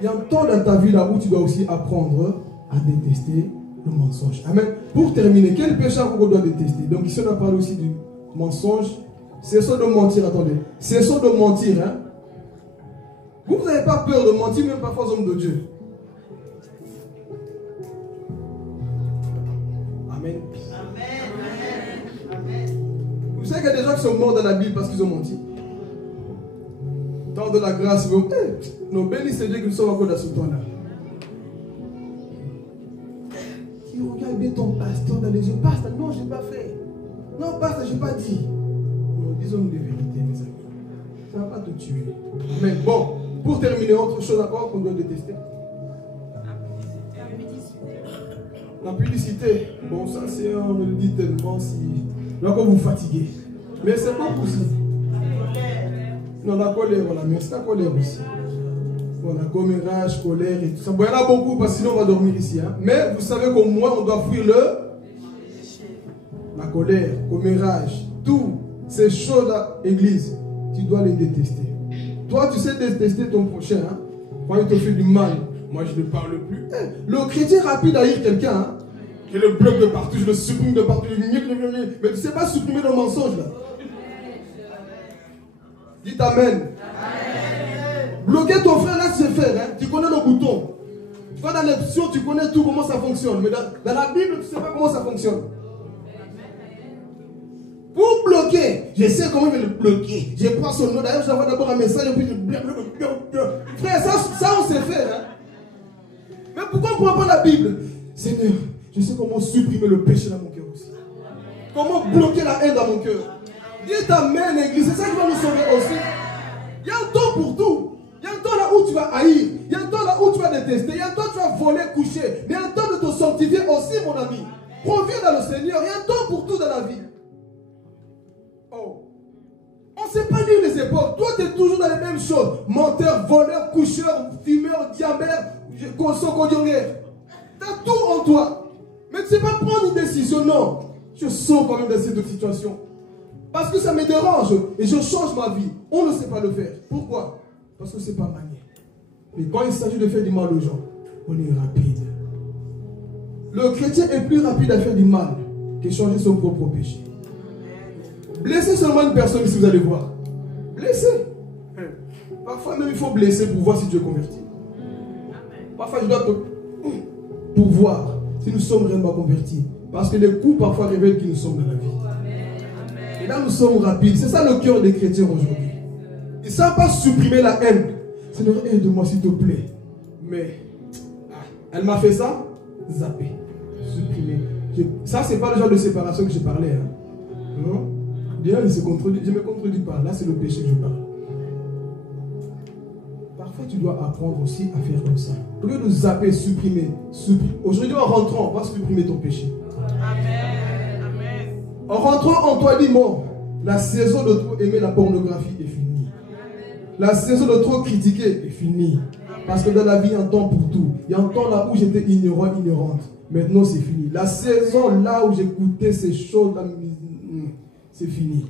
Il y a un temps dans ta vie là où tu dois aussi apprendre à détester le mensonge. Amen. Pour terminer, quel péché qu'on doit détester? Donc ici on a parlé aussi du mensonge. Cessons de mentir, attendez. Cessons de mentir. Hein? Vous n'avez pas peur de mentir, même parfois aux hommes de Dieu. Amen. Vous savez qu'il y a des gens qui sont morts dans la Bible parce qu'ils ont menti. Dans de la grâce, nous bénissons Dieu que nous sommes encore dans ce temps-là. ton pasteur dans les yeux. Pasteur, non, je n'ai pas fait. Non, pasteur, je n'ai pas dit. Non, disons-nous des vérités, mes amis. Ça ne va pas te tuer. Mais bon, pour terminer, autre chose encore qu'on doit détester. La publicité. Bon, ça, c'est on le dit tellement si. Là, quand vous fatiguez. Mais c'est pas possible. Non, la colère, voilà, mais c'est la colère aussi. Voilà, commérage, colère et tout ça. Bon, il y en a beaucoup parce que sinon on va dormir ici. Hein. Mais vous savez qu'au moins on doit fuir la colère, commérage, toutes ces choses-là, église, tu dois les détester. Toi, tu sais détester ton prochain. Hein. Quand il te fait du mal, moi je ne parle plus. Hey, le chrétien rapide à haïr quelqu'un, hein, qui le bloque de partout, je le supprime de partout. Mais tu ne sais pas supprimer le mensonge là. Dites amen. Bloquer ton frère, là, c'est faire. Hein. Tu connais le bouton. Tu vas dans l'option, tu connais tout, comment ça fonctionne. Mais dans la Bible, tu ne sais pas comment ça fonctionne. Pour bloquer, je sais comment je vais le bloquer. Je prends son nom. D'ailleurs, j'envoie d'abord un message et puis je... Frère, ça on sait faire. Hein. Mais pourquoi on ne prend pas la Bible? Seigneur, je sais comment supprimer le péché dans mon cœur aussi. Comment bloquer la haine dans mon cœur. Dieu t'amène, l'église. C'est ça qui va nous sauver aussi. Il y a un temps pour tout. Il y a un temps là où tu vas haïr. Il y a un temps là où tu vas détester. Il y a un temps où tu vas voler, coucher. Mais il y a un temps de te sanctifier aussi, mon ami. Proviens dans le Seigneur. Il y a un temps pour tout dans la vie. Oh. On ne sait pas lire les époques. Toi, tu es toujours dans les mêmes choses. Menteur, voleur, coucheur, fumeur, diabère, consommateur. Tu as tout en toi. Mais tu ne sais pas prendre une décision. Non. Je sors quand même de cette situation. Parce que ça me dérange. Et je change ma vie. On ne sait pas le faire. Pourquoi? Parce que ce n'est pas manié. Mais quand il s'agit de faire du mal aux gens, on est rapide. Le chrétien est plus rapide à faire du mal que changer son propre péché. Blessez seulement une personne si vous allez voir. Blessez. Parfois même il faut blesser pour voir si tu es converti. Parfois je dois pour voir si nous sommes réellement convertis. Parce que les coups parfois révèlent qui nous sommes dans la vie. Et là nous sommes rapides. C'est ça le cœur des chrétiens aujourd'hui. Ils ne savent pas supprimer la haine. Seigneur, aide-moi s'il te plaît. Mais elle m'a fait ça, zapper, supprimer. Ça, c'est pas le genre de séparation que je parlais. Hein. Non? D'ailleurs, je ne me contredis pas. Là, c'est le péché que je parle. Parfois, tu dois apprendre aussi à faire comme ça. Au lieu de zapper, supprimer. Aujourd'hui, en rentrant, on va supprimer ton péché. Amen. Amen. En rentrant en toi, dis-moi, la saison de trop aimer la pornographie est finie. La saison de trop critiquer est finie. Parce que dans la vie, il y a un temps pour tout. Il y a un temps là où j'étais ignorant, ignorante. Maintenant, c'est fini. La saison là où j'écoutais ces choses, c'est fini.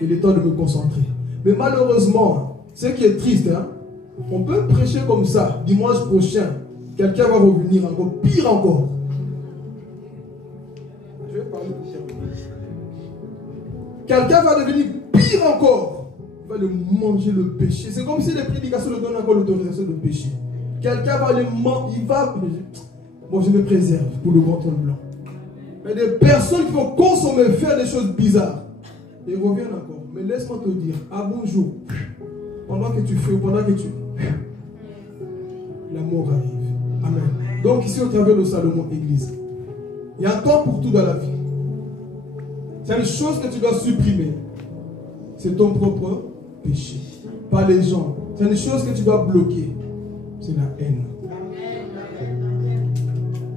Il est temps de me concentrer. Mais malheureusement, ce qui est triste, hein, on peut prêcher comme ça. Dimanche prochain, quelqu'un va revenir encore, pire encore. Je vais parler pour terminer. Quelqu'un va devenir pire encore. Il va le manger le péché. C'est comme si les prédications lui donnent encore l'autorisation de pécher. Quelqu'un va le manger. Il va. Bon, je me préserve pour le grand trône blanc. Mais des personnes qui vont consommer, faire des choses bizarres. Ils reviennent encore. Mais laisse-moi te dire, à bonjour. Pendant que tu fais, pendant que tu. La mort arrive. Amen. Donc, ici, au travers de Salomon, Église, il y a un temps pour tout dans la vie. C'est une chose que tu dois supprimer. C'est ton propre péché. Pas les gens. C'est une chose que tu dois bloquer. C'est la haine.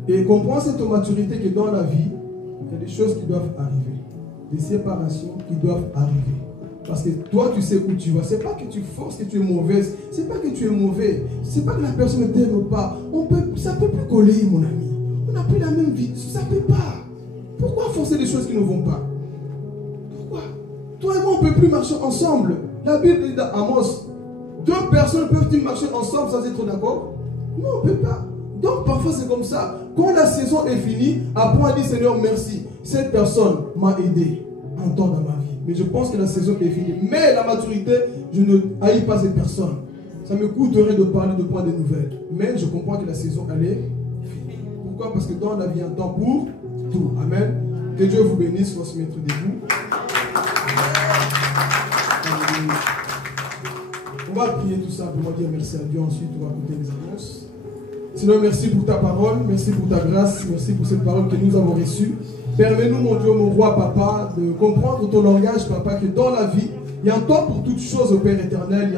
Et comprends cette maturité que dans la vie, il y a des choses qui doivent arriver. Des séparations qui doivent arriver. Parce que toi, tu sais où tu vas. C'est pas que tu forces que tu es mauvaise. C'est pas que tu es mauvais. C'est pas que la personne ne t'aime pas. Ça ne peut plus coller, mon ami. On n'a plus la même vie. Ça ne peut pas. Pourquoi forcer des choses qui ne vont pas? Pourquoi? Toi et moi, on ne peut plus marcher ensemble. La Bible dit dans Amos, 2 personnes peuvent-ils marcher ensemble sans être d'accord? Non, on ne peut pas. Donc parfois c'est comme ça. Quand la saison est finie, après on dit Seigneur merci. Cette personne m'a aidé un temps dans ma vie. Mais je pense que la saison est finie. Mais la maturité, je ne haïs pas cette personne. Ça me coûterait de parler, de prendre des nouvelles. Mais je comprends que la saison elle est finie. Pourquoi? Parce que dans la vie il y a un temps pour tout. Amen. Que Dieu vous bénisse. On va se mettre debout. On va prier tout simplement, dire merci à Dieu. Ensuite on va écouter les annonces. Seigneur, merci pour ta parole, merci pour ta grâce, merci pour cette parole que nous avons reçue. Permets-nous, mon Dieu, mon roi, papa, de comprendre ton langage, papa, que dans la vie, il y a un temps pour toutes choses au Père éternel.